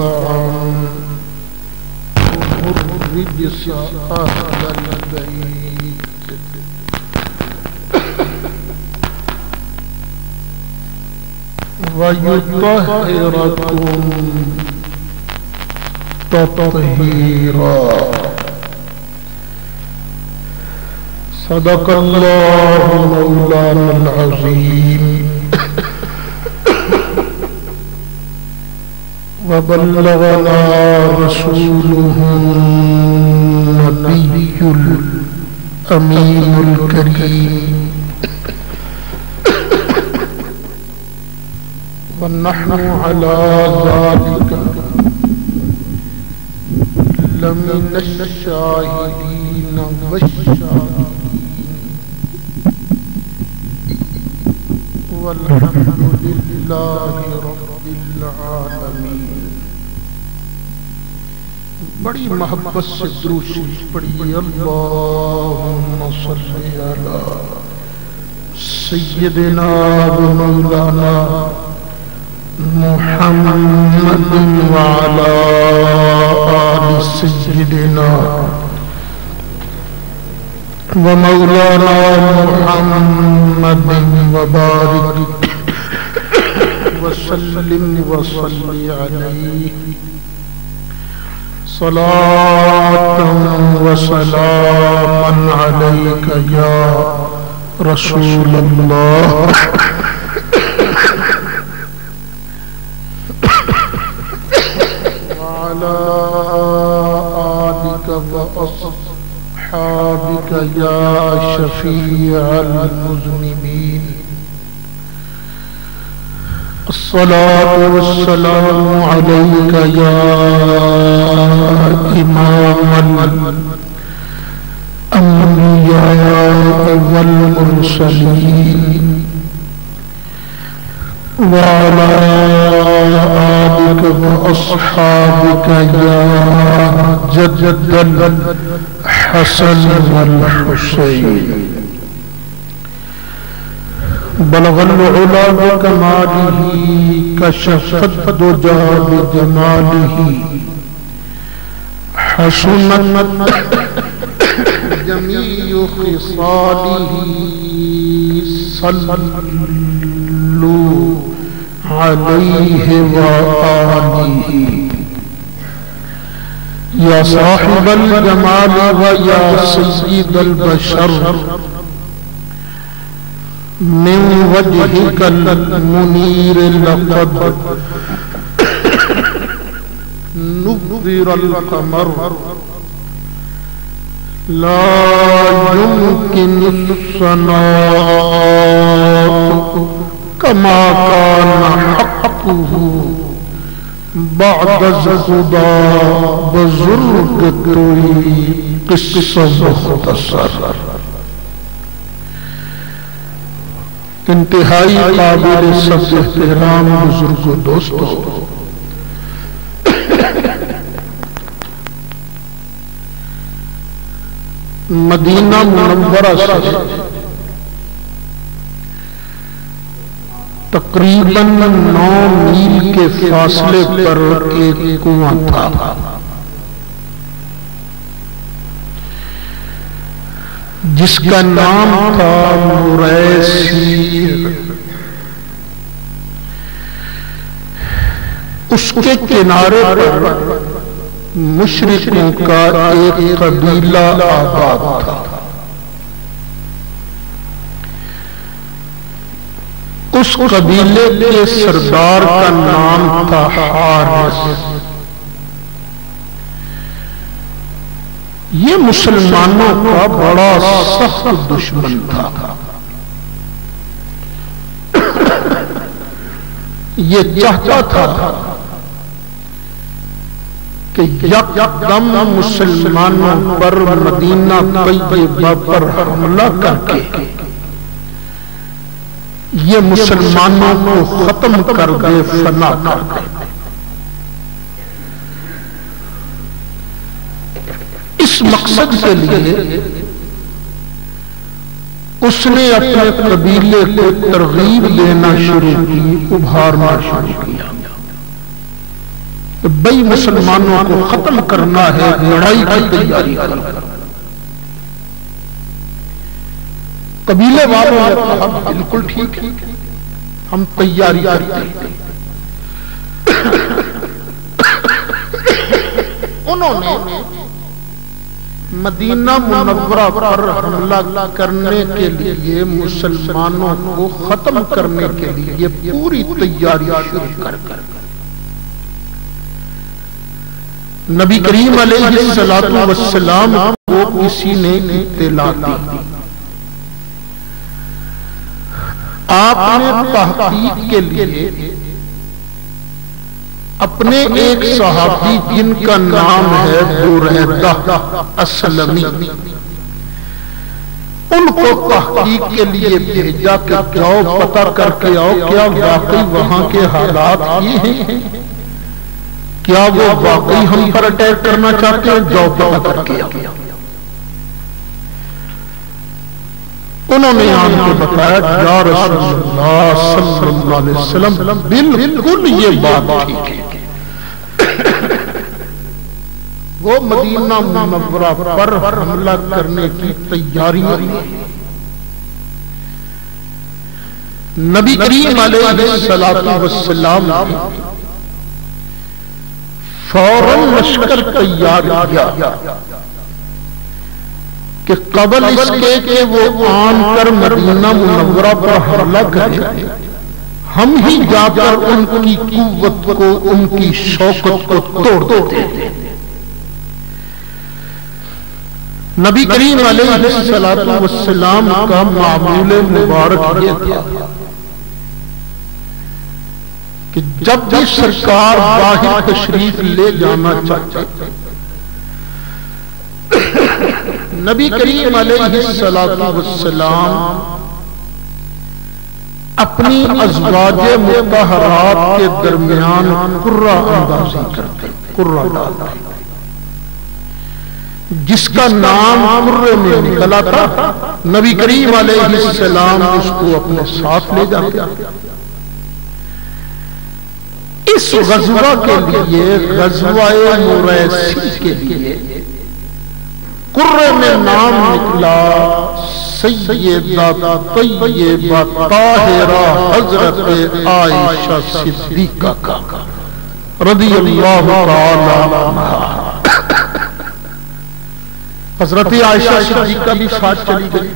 عن الرجس أهل البيت ويطهركم تطهيرا. صدق الله مولانا العظيم وبلغنا رسوله النبي الأمين الكريم ونحن على ذلك لمن الشاهدين والشاكرين والحمد لله رب العالمين. بڑی محبت سے درود شریف پڑھیے. اللہم صلی علی سیدنا و مولانا محمد وعلى آل سيدنا ومولانا محمد وبارك وسلم وصلي عليه صلاة وسلاما عليك يا رسول الله وعلى آلك وأصحابك يا شفيع المذنبين. الصلاة والسلام عليك يا إمام الأنبياء والمرسلين وعلى آلك وأصحابك يا جد الحسن والحسين. بلغ العلا بكماله كشف الدجى بجماله حسنت جميع خصاله صلوا عليه وآله. يا صاحب الجمال ويا سيد البشر من وجهك المنير لقد نبر القمر لا يمكن الثناء كما كان حقه بعد الخدا بزرگ توئی قصہ مختصر. انتہائی قابل سب احترام بزرگ و دوستو، مدینہ منورہ سے تقریباً 9 میل کے فاصلے پر ایک کنواں تھا. جس کا نام تھا مریسیر. اس کے کنارے پر مشرکوں کا ایک قبیلہ آباد تھا. اس قبیلے کے سردار کا نام تھا حارث. یہ مسلمانوں کا بڑا سخت دشمن تھا. یہ چاہتا تھا کہ یکدم مسلمانوں پر مدینہ طیبہ پر حملہ کر کے یہ مسلمانوں کو ختم کر دے، فنا کر دے. اس مقصد کے لیے اس نے اپنے قبیلے کو ترغیب دینا شروع کی، ابھارنا شروع کیا. بھئی مسلمانوں کو ختم کرنا ہے، لڑائی کی تیاری کرو۔ قبیلے والوں نے کہا بالکل ٹھیک ہے، ہم تیاری کرتے ہیں۔ انہوں نے مدینہ منورہ پر حملہ کرنے کے لیے، مسلمانوں کو ختم کرنے کے لیے پوری تیاری شروع کر نبی کریم علیہ السلام کو کسی نے اطلاع دی۔ آپ نے تحقیق کے لیے اپنے ایک صحابی جن کا نام ہے بریدہ اسلمی، ان کو تحقیق کے لیے بھیجا کہ جاؤ پتہ کر کے آؤ کیا واقعی وہاں کے حالات یہ ہیں، کیا وہ واقعی ہم پر اٹیک کرنا چاہتے ہیں، جاؤ پتہ کر کے آؤ۔ انہوں نے آن کے بتایا یا رسول اللہ صلی اللہ علیہ وسلم بالکل یہ بات ٹھیک ہے۔ وہ مدینہ منورہ پر حملہ کرنے کی تیاریوں میں نبی کریم علیہ السلام نے فوراً لشکر تیار کیا کہ قبل اس کے کہ وہ آن کر مدینہ منورہ پر حملہ کریں، ہم ہی جا کر ان کی قوت کو، ان کی شوکت کو توڑ دیتے ہیں۔ نبی کریم علیہ السلام کا معمول مبارک یہ تھا کہ جب بھی سرکار باہر تشریف لے جانا چاہتے، نبی کریم علیہ السلام اپنی ازواج مطہرات کے درمیان قرہ اندازی کرتے، قرہ ڈالتے، جس کا نام قرے میں نکلا تھا، نبی کریم علیہ السلام اس کو اپنے ساتھ لے جاتے۔ اس غزوہ کے لیے، غزوہ مریسی کے لیے قرے میں نام نکلا سیدہ طیبہ طاہرہ حضرت عائشہ صدیقہ کا رضی اللہ تعالی عنہا۔ حضرت عائشہ صدیقہ بھی ساتھ چلی گئی۔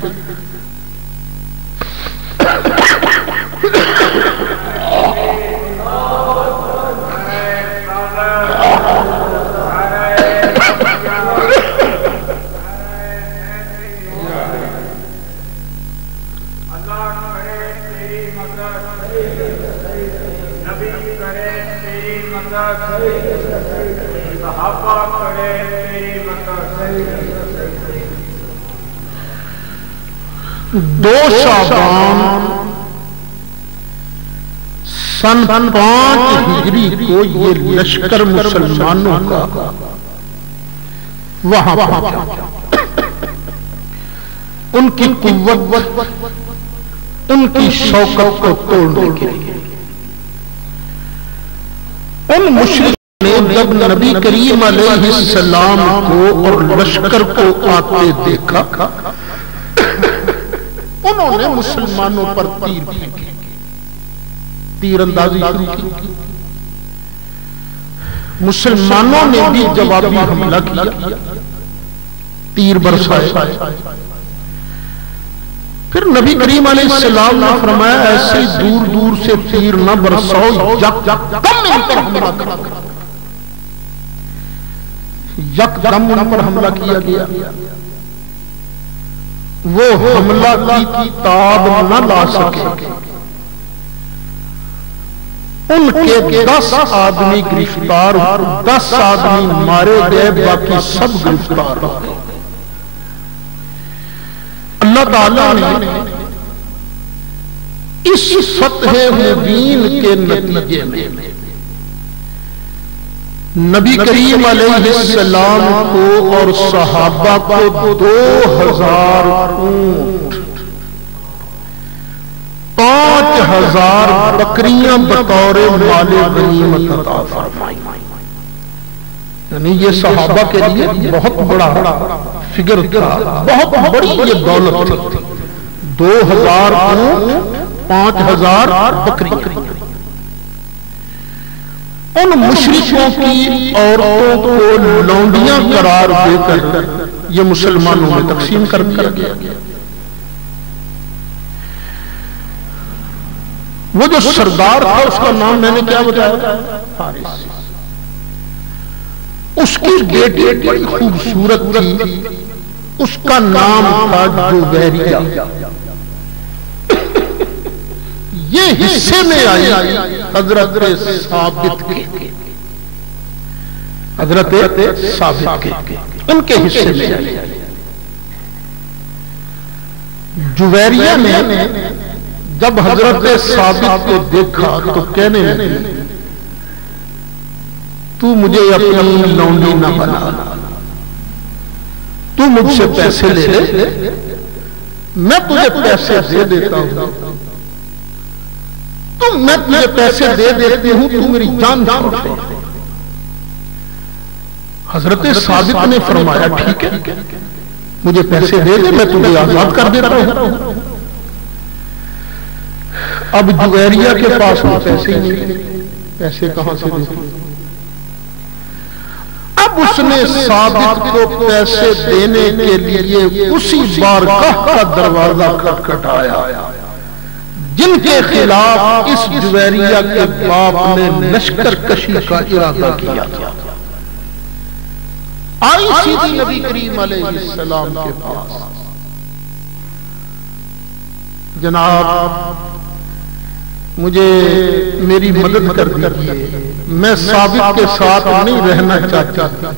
دو شعبان سن 5 ہجری کو یہ لشکر مسلمانوں کا وہاں پہنچا۔ ان کی قوت، ان کی شوکت کو توڑنے کے لیے ان مشرکوں نے جب نبی کریم علیہ السلام کو اور لشکر کو آتے دیکھا، انہوں نے مسلمانوں پر تیر پھینکے، تیر اندازی شروع کی۔ مسلمانوں نے بھی جوابی حملہ کیا، تیر برسائے۔ پھر نبی کریم علیہ السلام نے فرمایا ایسے دور دور سے تیر نہ برساؤ، یکدم ان پر حملہ کرو۔ یکدم ان پر حملہ کیا گیا۔ وہ حملہ کی تاب نہ لا سکے، ان کے 10 آدمی گرفتار، 10 آدمی مارے گئے، باقی سب گرفتار ہو گئے۔ اللہ تعالیٰ نے اس فتح مبین کے نتیجے میں نبی کریم علیہ السلام کو اور صحابہ کو 2000 اونٹ، 5000 بکریاں بطور مال غنیمت عطا فرمائی۔ یعنی یہ صحابہ کے لیے بہت بڑا فگر تھا، بہت بڑی یہ دولت تھی۔ 2000 اونٹ، 5000 بکری۔ ان مشرکوں کی عورتوں کو لونڈیاں قرار دے کر یہ مسلمانوں میں تقسیم کر دیا گیا۔ وہ جو سردار تھا اس کا نام میں نے کیا بتایا؟ حارث۔ اس کی بیٹی بڑی خوبصورت تھی، اس کا نام تھا جویریہ۔ یہ حصے میں آئی حضرت ثابت کے، حضرت ثابت کے ان کے حصے میں آئی۔ جویریہ نے جب حضرت ثابت کو دیکھا تو کہنے لگی تو مجھے اپنی لونڈی نہ بنا، تو مجھ سے پیسے لے لے، میں تجھے پیسے دے دیتا ہوں، میں تجھے پیسے دے دیتی ہوں، تو میری جان چھوڑ دے۔ حضرت ثابت نے فرمایا ٹھیک ہے، مجھے پیسے دے دے، میں تجھے آزاد کر دیتا ہوں۔ اب جویریہ کے پاس وہ پیسے ہی نہیں، پیسے کہاں سے دے؟ اب اس نے ثابت کو پیسے دینے کے لیے اسی بارگاہ کا دروازہ کھٹکھٹایا جن کے خلاف اس جویریہ کے باپ نے لشکر کشی کا ارادہ کیا تھا۔ آئی سیدھی نبی کریم علیہ السلام کے پاس، جناب مجھے میری مدد کر دیجیے، میں ثابت کے ساتھ نہیں رہنا چاہتا،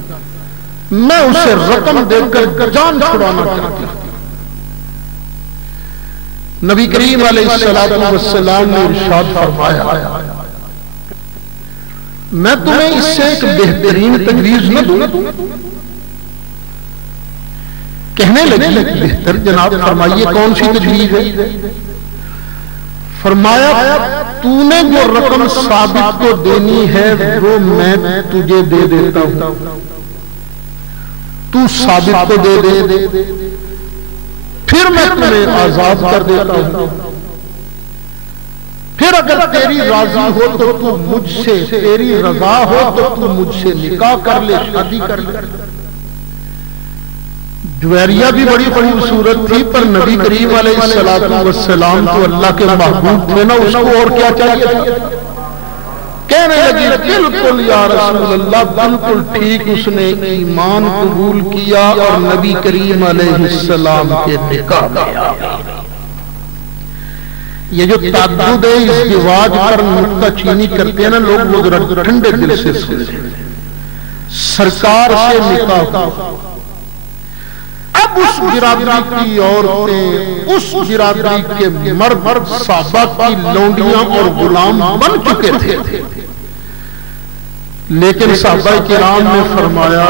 میں اسے رقم دے کر جان چھڑانا چاہتا ہوں۔ نبی کریم علیہ السلام نے ارشاد فرمایا میں تمہیں اس سے ایک بہترین تجویز نہ دوں؟ کہنے لگی بہتر جناب فرمائیے کون سی تجویز ہے؟ فرمایا تو نے جو رقم ثابت کو دینی ہے وہ میں تجھے دے دیتا ہوں، تو ثابت کو دے دے، پھر میں تمہیں آزاد کر دیتا ہوں، پھر اگر تیری راضی ہو تو تو مجھ سے، تیری رضا ہو تو تو مجھ سے نکاح کر لے، شادی کر لے۔ جویریہ بھی بڑی خوبصورت تھی، پر نبی کریم علیہ السلام تو اللہ کے محبوب تھے نا، اس کو اور کیا چاہیے تھا؟ کہنے لگی بالکل یا رسول اللہ، بالکل ٹھیک، اس نے ایمان قبول کیا اور نبی کریم علیہ السلام کے نکاح میں آ گئی۔ یہ جو تعدد ازدواج پر نکتہ چینی کرتے ہیں نا لوگ، وہ ذرا ٹھنڈے دل سے سنیں۔ سرکار سے نکاح ہوا، اب اس برادری کی عورتیں، اس برادری کے مرد صحابہ کی لونڈیاں اور غلام بن چکے تھے، لیکن صحابہ کرام نے فرمایا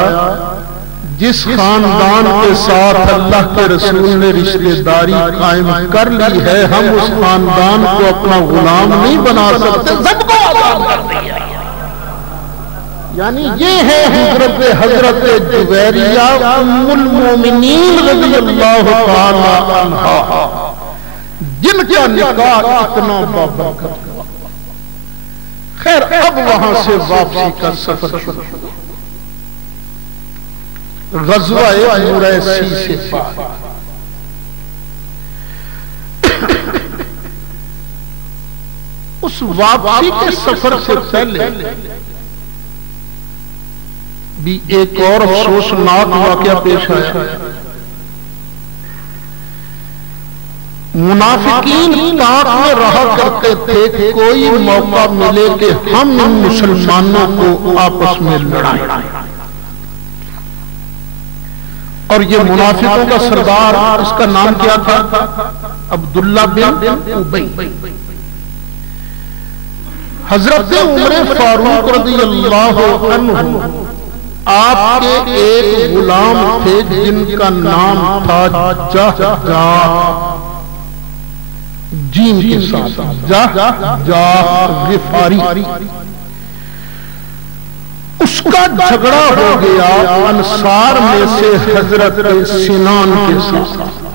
جس خاندان کے ساتھ اللہ کے رسول نے رشتہ داری قائم کر لی ہے، ہم اس خاندان کو اپنا غلام نہیں بنا سکتے، سب کو آزاد کر دیا۔ یعنی یہ ہے حضرت جویریہ ام المومنین رضی اللہ تعالی عنہا، جن کا نکاح اتنا بابرکت ہوا۔ خیر اب وہاں سے واپسی کا سفر شروع ہوا، غزوہ مریسی سے پار۔ اس واپسی کے سفر سے پہلے بھی ایک اور افسوسناک واقعہ پیش آیا۔ منافقین تاک میں رہا کرتے تھے کوئی موقع ملے کہ ہم ان مسلمانوں کو آپس میں لڑائیں، اور یہ منافقوں کا سردار، اس کا نام کیا تھا؟ عبداللہ بن ابی۔ حضرت عمر فاروق رضی اللہ عنہ آپ کے ایک غلام تھے جن کا نام تھا جیم کے ساتھ غفاری۔ اس کا جھگڑا ہو گیا انصار میں سے حضرت سنان کے ساتھ،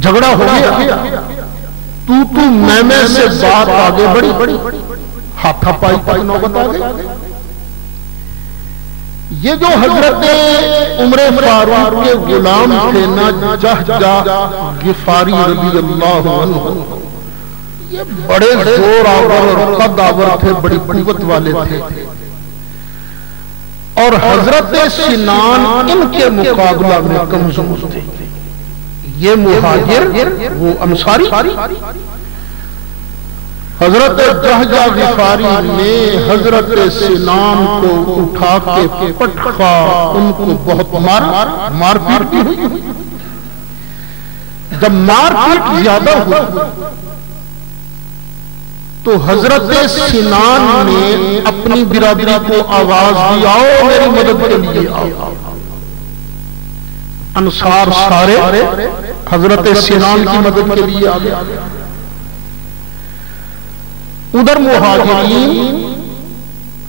جھگڑا ہو گیا، تو میں سے بات آگے بڑی، ہاتھا پائی نوبت آ گئی۔ یہ جو حضرت عمر فاروق کے غلام تھے نا جہجہ غفاری رضی اللہ عنہ، یہ بڑے زور آور اور قد آور تھے، بڑی قوت والے تھے، اور حضرت سنان ان کے مقابلہ میں کمزور تھے۔ یہ مہاجر وہ انصاری، حضرت جہجہ غفاری نے حضرت سنان کو اٹھا کے پٹخا، ان کو بہت مار پیٹ بھی ہوئی۔ جب مار پیٹ زیادہ ہوئی تو حضرت سنان نے اپنی برادری کو آواز دی، آؤ میری مدد کے لیے آؤ۔ انصار سارے حضرت سنان کی مدد کے لیے آگے، ادھر مہاجرین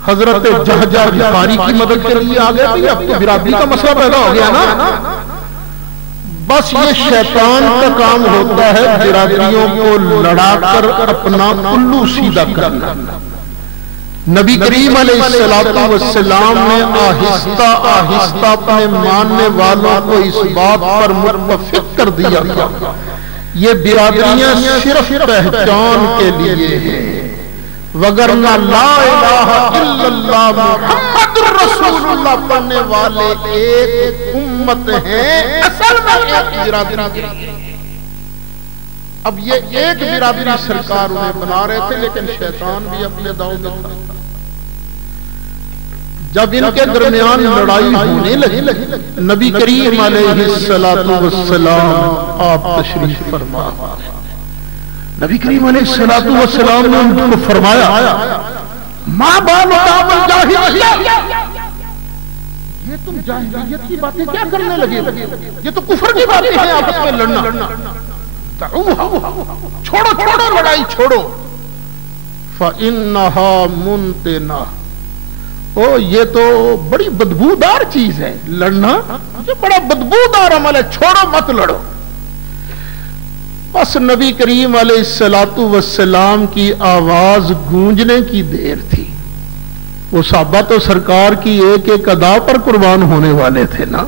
حضرت جہجہ غفاری کی مدد کے لیے آگے۔ اب تو برادری کا مسئلہ پیدا ہو گیا نا، بس یہ شیطان کا کام ہوتا ہے برادریوں کو لڑا کر اپنا الو سیدھا کرنا۔ نبی کریم علیہ السلام نے آہستہ آہستہ اپنے ماننے والوں کو اس بات پر متفق کر دیا تھا، یہ برادریاں صرف پہچان کے لیے ہیں، وگرنہ لا الہ الا اللہ محمد رسول اللہ پڑھنے والے ایک امت ہیں، اصل میں ایک برادری ہیں۔ اب یہ ایک برادری سرکار انہیں بنا رہے تھے، لیکن شیطان بھی اپنے داؤ میں تھا۔ جب ان کے درمیان لڑائی ہونے لگی، نبی کریم علیہ السلام آپ تشریف فرما، نبی کریم علیہ السلام نے ان کو فرمایا، ماں بال یہ تم جاہلیت کی باتیں کیا کرنے لگے؟ یہ تو کفر کی باتیں ہیں، آپس میں لڑنا، چھوڑو لڑائی چھوڑو۔ فَإِنَّهَا مُنْتِنَةٌ، یہ تو بڑی بدبودار چیز ہے، لڑنا یہ بڑا بدبودار عمل ہے، چھوڑو مت لڑو۔ بس نبی کریم علیہ السلام کی آواز گونجنے کی دیر تھی، وہ صحابہ تو سرکار کی ایک ایک ادا پر قربان ہونے والے تھے نا۔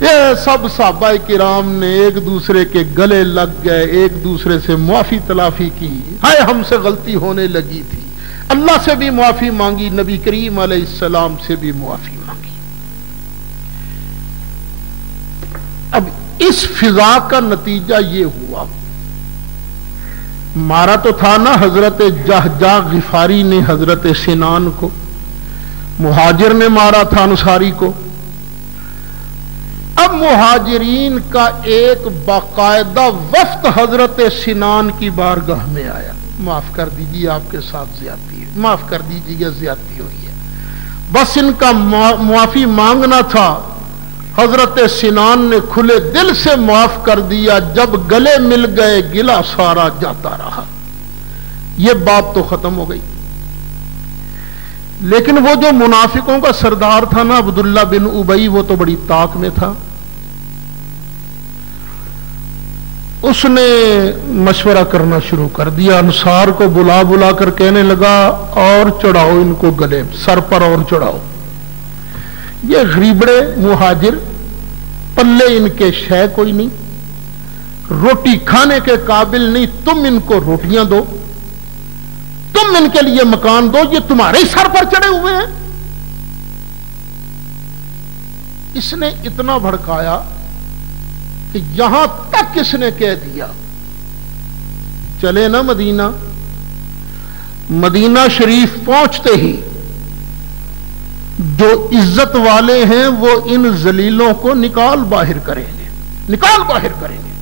یہ سب صحابہ کرام نے ایک دوسرے کے گلے لگ گئے، ایک دوسرے سے معافی تلافی کی، ہائے ہم سے غلطی ہونے لگی تھی، اللہ سے بھی معافی مانگی، نبی کریم علیہ السلام سے بھی معافی مانگی۔ اب اس فضا کا نتیجہ یہ ہوا، مارا تو تھا نا حضرت جہجہ غفاری نے حضرت سنان کو، مہاجر نے مارا تھا انصاری کو۔ اب مہاجرین کا ایک باقاعدہ وفد حضرت سنان کی بارگاہ میں آیا، معاف کر دیجیے آپ کے ساتھ زیادتی ہے، معاف کر دیجیے زیادتی ہوئی ہے، بس ان کا معافی مانگنا تھا۔ حضرت سنان نے کھلے دل سے معاف کر دیا، جب گلے مل گئے گلا سارا جاتا رہا، یہ بات تو ختم ہو گئی۔ لیکن وہ جو منافقوں کا سردار تھا نا عبداللہ بن ابی، وہ تو بڑی طاق میں تھا، اس نے مشورہ کرنا شروع کر دیا، انصار کو بلا بلا کر کہنے لگا، اور چڑھاؤ ان کو گلے سر پر، اور چڑھاؤ، یہ غریبڑے مہاجر، پلے ان کے شے کوئی نہیں، روٹی کھانے کے قابل نہیں، تم ان کو روٹیاں دو، تم ان کے لیے مکان دو، یہ تمہارے سر پر چڑھے ہوئے ہیں۔ اس نے اتنا بھڑکایا کہ یہاں تک اس نے کہہ دیا، چلے نا مدینہ، مدینہ شریف پہنچتے ہی جو عزت والے ہیں وہ ان ذلیلوں کو نکال باہر کریں گے، نکال باہر کریں گے۔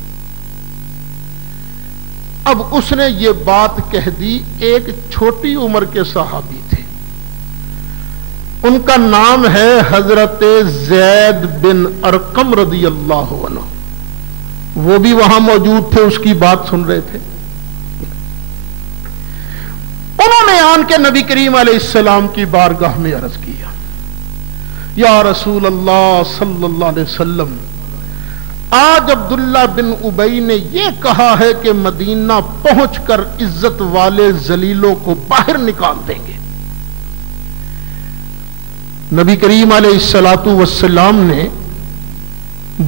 اب اس نے یہ بات کہہ دی، ایک چھوٹی عمر کے صحابی تھے، ان کا نام ہے حضرت زید بن ارقم رضی اللہ عنہ، وہ بھی وہاں موجود تھے، اس کی بات سن رہے تھے۔ انہوں نے نے آن کے نبی کریم علیہ السلام کی بارگاہ میں عرض کیا، یا رسول اللہ صلی اللہ علیہ وسلم، آج عبداللہ بن ابی نے یہ کہا ہے کہ مدینہ پہنچ کر عزت والے ذلیلوں کو باہر نکال دیں گے۔ نبی کریم علیہ الصلوۃ والسلام نے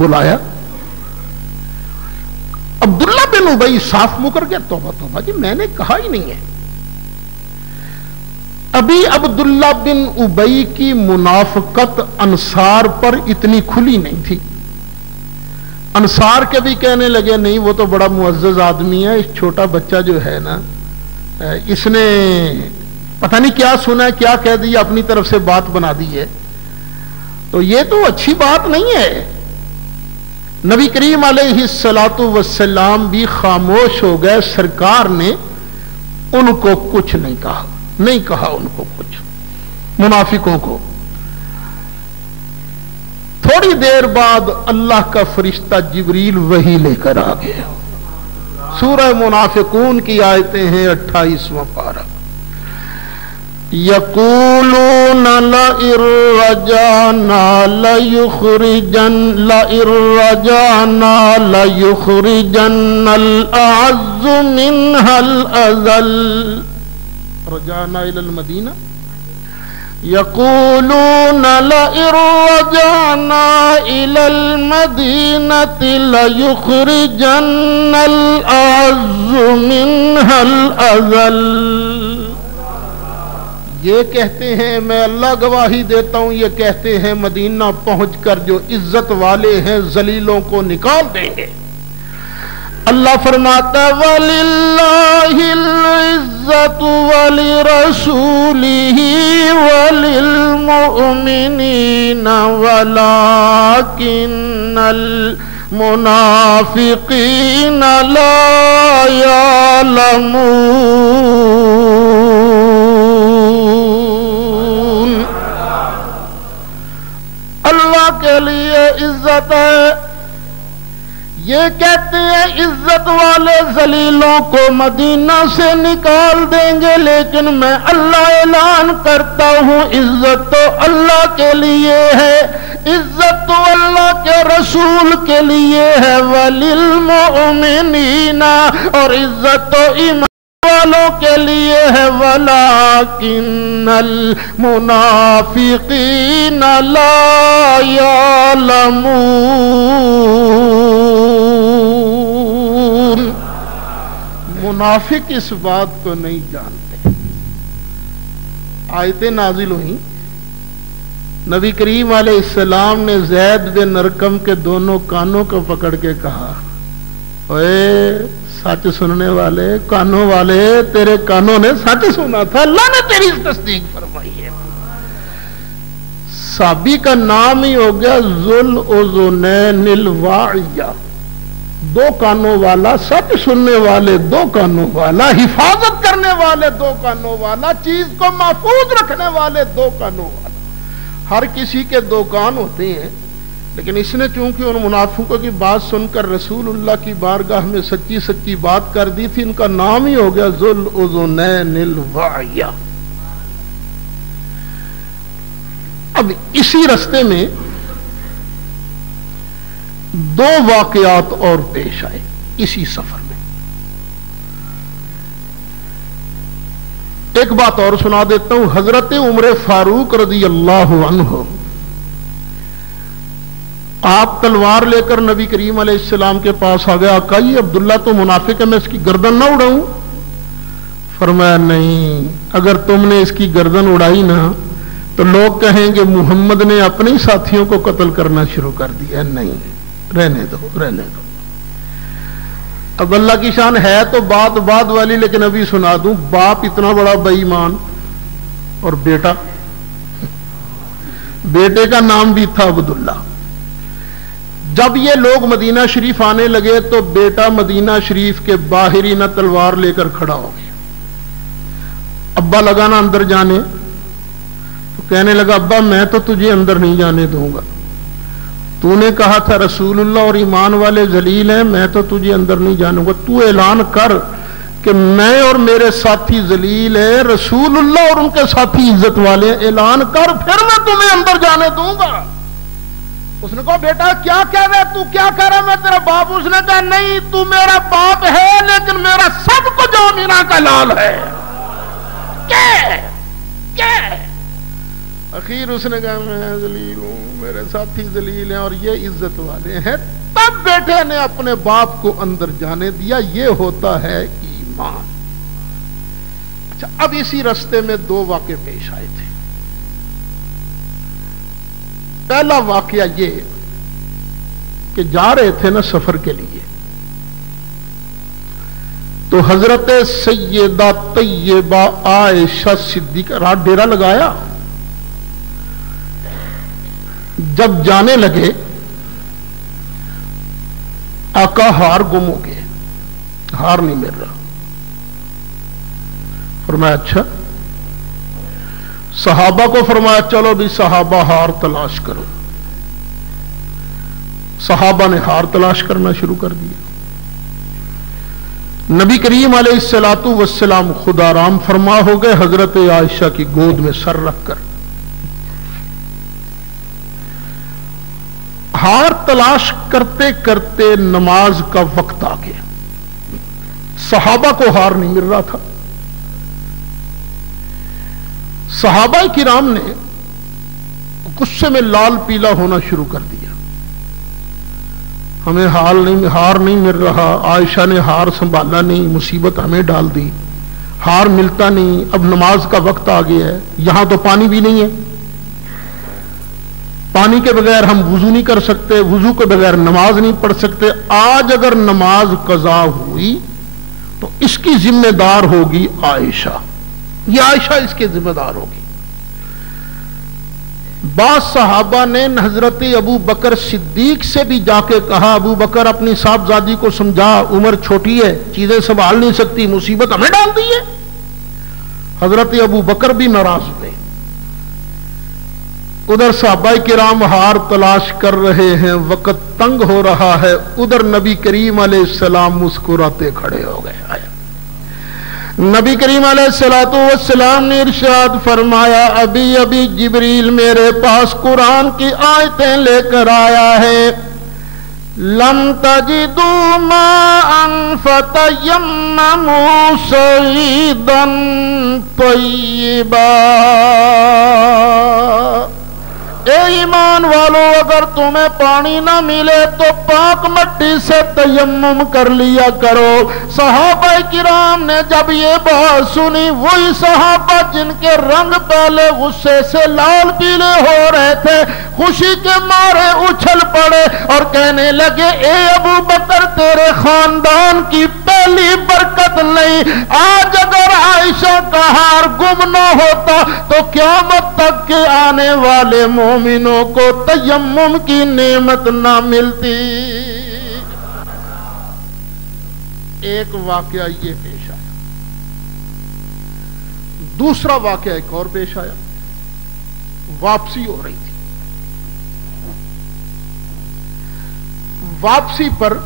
بلایا، عبداللہ بن ابی صاف مکر گیا، توبہ توبہ جی میں نے کہا ہی نہیں ہے۔ ابھی عبداللہ بن ابی کی منافقت انصار پر اتنی کھلی نہیں تھی، انصار کے بھی کہنے لگے نہیں وہ تو بڑا معزز آدمی ہے، اس چھوٹا بچہ جو ہے نا اس نے پتہ نہیں کیا سنا ہے، کیا کہہ دیا، اپنی طرف سے بات بنا دی ہے، تو یہ تو اچھی بات نہیں ہے۔ نبی کریم علیہ الصلوۃ والسلام بھی خاموش ہو گئے، سرکار نے ان کو کچھ نہیں کہا، نہیں کہا ان کو کچھ، منافقوں کو۔ تھوڑی دیر بعد اللہ کا فرشتہ جبریل وحی لے کر آ گیا۔ سورہ منافقون کی آیتیں ہیں 28واں پارہ۔ یقولون لئن رجعنا لیخرجن الاعز منها الاذل رجعنا الى المدینہ یقولون لئن رجعنا الى المدینة لیخرجن الاعز منها الاذل، یہ کہتے ہیں، میں اللہ گواہی دیتا ہوں، یہ کہتے ہیں مدینہ پہنچ کر جو عزت والے ہیں ذلیلوں کو نکال دیں گے۔ اللہ فرماتا وَلِلَّهِ الْعِزَّةُ وَلِرَسُولِهِ وَلِلْمُؤْمِنِينَ وَلَكِنَّ الْمُنَافِقِينَ لَا يَعْلَمُونَ۔ اللہ کے لیے عزت ہے، یہ کہتے ہیں عزت والے ذلیلوں کو مدینہ سے نکال دیں گے، لیکن میں اللہ اعلان کرتا ہوں عزت تو اللہ کے لیے ہے، عزت تو اللہ کے رسول کے لیے ہے، وَلِلْمُؤْمِنِينَ، اور عزت تو ایمان والوں کے لیے ہے، وَلَكِنَّ الْمُنَافِقِينَ لَا يَعْلَمُونَ۔ منافق اس بات کو نہیں جانتے۔ آیتیں نازل ہوئیں، نبی کریم علیہ السلام نے زید بن ارقم کے دونوں کانوں کو پکڑ کے کہا، اے سچ سننے والے، کانوں والے، تیرے کانوں نے سچ سنا تھا، اللہ نے تیری تصدیق فرمائی ہے۔ صحابی کا نام ہی ہو گیا ذوالأذنین الواعیہ، دو کانوں والا، سچ سننے والے دو کانوں والا، حفاظت کرنے والے دو کانوں والا، چیز کو محفوظ رکھنے والے دو کانوں والا۔ ہر کسی کے دو کان ہوتے ہیں، لیکن اس نے چونکہ ان منافقوں کی بات سن کر رسول اللہ کی بارگاہ میں سچی سچی بات کر دی تھی، ان کا نام ہی ہو گیا ذوالأذنین الواعیہ۔ اب اسی رستے میں دو واقعات اور پیش آئے اسی سفر میں۔ ایک بات اور سنا دیتا ہوں، حضرت عمر فاروق رضی اللہ عنہ آپ تلوار لے کر نبی کریم علیہ السلام کے پاس آ گئے، آقا یہ عبداللہ تو منافق ہے، میں اس کی گردن نہ اڑاؤں؟ فرمایا نہیں، اگر تم نے اس کی گردن اڑائی نا تو لوگ کہیں گے محمد نے اپنے ساتھیوں کو قتل کرنا شروع کر دیا۔ نہیں، رہنے دو رہنے دو۔ اب اللہ کی شان ہے تو بات والی، لیکن ابھی سنا دوں، باپ اتنا بڑا بے ایمان اور بیٹے کا نام بھی تھا عبداللہ۔ جب یہ لوگ مدینہ شریف آنے لگے تو بیٹا مدینہ شریف کے باہر ہی نہ تلوار لے کر کھڑا ہو گیا۔ ابا لگانا اندر جانے تو کہنے لگا ابا میں تو تجھے اندر نہیں جانے دوں گا، تو نے کہا تھا رسول اللہ اور ایمان والے ذلیل ہیں، میں تو تجھے اندر نہیں جانوں گا، تو اعلان کر کہ میں اور میرے ساتھی ذلیل ہیں، رسول اللہ اور ان کے ساتھی عزت والے ہیں، اعلان کر پھر میں تمہیں اندر جانے دوں گا۔ اس نے کہا بیٹا کیا کہہ رہا ہے تو، کیا کہہ رہا ہے میں تیرا باپ؟ اس نے کہا نہیں، تو میرا باپ ہے لیکن میرا سب کچھ مینا کا لال ہے۔ کیا اخیر اس نے کہا میں ذلیل ہوں، میرے ساتھی ذلیل ہیں اور یہ عزت والے ہیں۔ تب بیٹے نے اپنے باپ کو اندر جانے دیا۔ یہ ہوتا ہے ایمان۔ اچھا، اب اسی رستے میں دو واقعے پیش آئے تھے۔ پہلا واقعہ یہ کہ جا رہے تھے نا سفر کے لیے، تو حضرت سیدہ طیبہ عائشہ صدیقہ رات ڈیرا لگایا۔ جب جانے لگے آقا ہار گم ہو گئے، ہار نہیں مل رہا۔ فرمایا اچھا، صحابہ کو فرمایا چلو بھی صحابہ ہار تلاش کرو۔ صحابہ نے ہار تلاش کرنا شروع کر دیا۔ نبی کریم علیہ الصلوۃ والسلام خدا رام فرما ہو گئے حضرت عائشہ کی گود میں سر رکھ کر۔ ہار تلاش کرتے کرتے نماز کا وقت آ گیا۔ صحابہ کو ہار نہیں مل رہا تھا۔ صحابہ کرام نے غصے میں لال پیلا ہونا شروع کر دیا، ہمیں ہار نہیں مل رہا، عائشہ نے ہار سنبھالا نہیں، مصیبت ہمیں ڈال دی، ہار ملتا نہیں، اب نماز کا وقت آ گیا ہے، یہاں تو پانی بھی نہیں ہے، پانی کے بغیر ہم وضو نہیں کر سکتے، وضو کے بغیر نماز نہیں پڑھ سکتے۔ آج اگر نماز قضا ہوئی تو اس کی ذمہ دار ہوگی عائشہ، یہ عائشہ اس کے ذمہ دار ہوگی۔ بعض صحابہ نے حضرت ابو بکر صدیق سے بھی جا کے کہا ابو بکر اپنی صاحبزادی کو سمجھا، عمر چھوٹی ہے، چیزیں سنبھال نہیں سکتی، مصیبت ہمیں ڈال دی ہے۔ حضرت ابو بکر بھی ناراض ہوئے۔ ادھر صحابہ کرام ہار تلاش کر رہے ہیں، وقت تنگ ہو رہا ہے، ادھر نبی کریم علیہ السلام مسکراتے کھڑے ہو گئے۔ نبی کریم علیہ الصلوۃ والسلام نے ارشاد فرمایا ابھی ابھی جبریل میرے پاس قرآن کی آیتیں لے کر آیا ہے، لم تجدوا ماء فتیمموا صعیدا طیبا۔ اے ایمان والو، اگر تمہیں پانی نہ ملے تو پاک مٹی سے تیمم کر لیا کرو۔ صحابہ کرام نے جب یہ بات سنی، وہی صحابہ جن کے رنگ پہلے غصے سے لال پیلے ہو رہے تھے، خوشی کے مارے اچھل پڑے اور کہنے لگے اے ابو بکر، تیرے خاندان کی پہلی برکت نہیں، آج اگر عائشہ کا ہار گم نہ ہوتا تو قیامت تک کے آنے والے مومنوں کو تیمم کی نعمت نہ ملتی۔ ایک واقعہ یہ پیش آیا، دوسرا واقعہ ایک اور پیش آیا۔ واپسی ہو رہی تھی، واپسی پر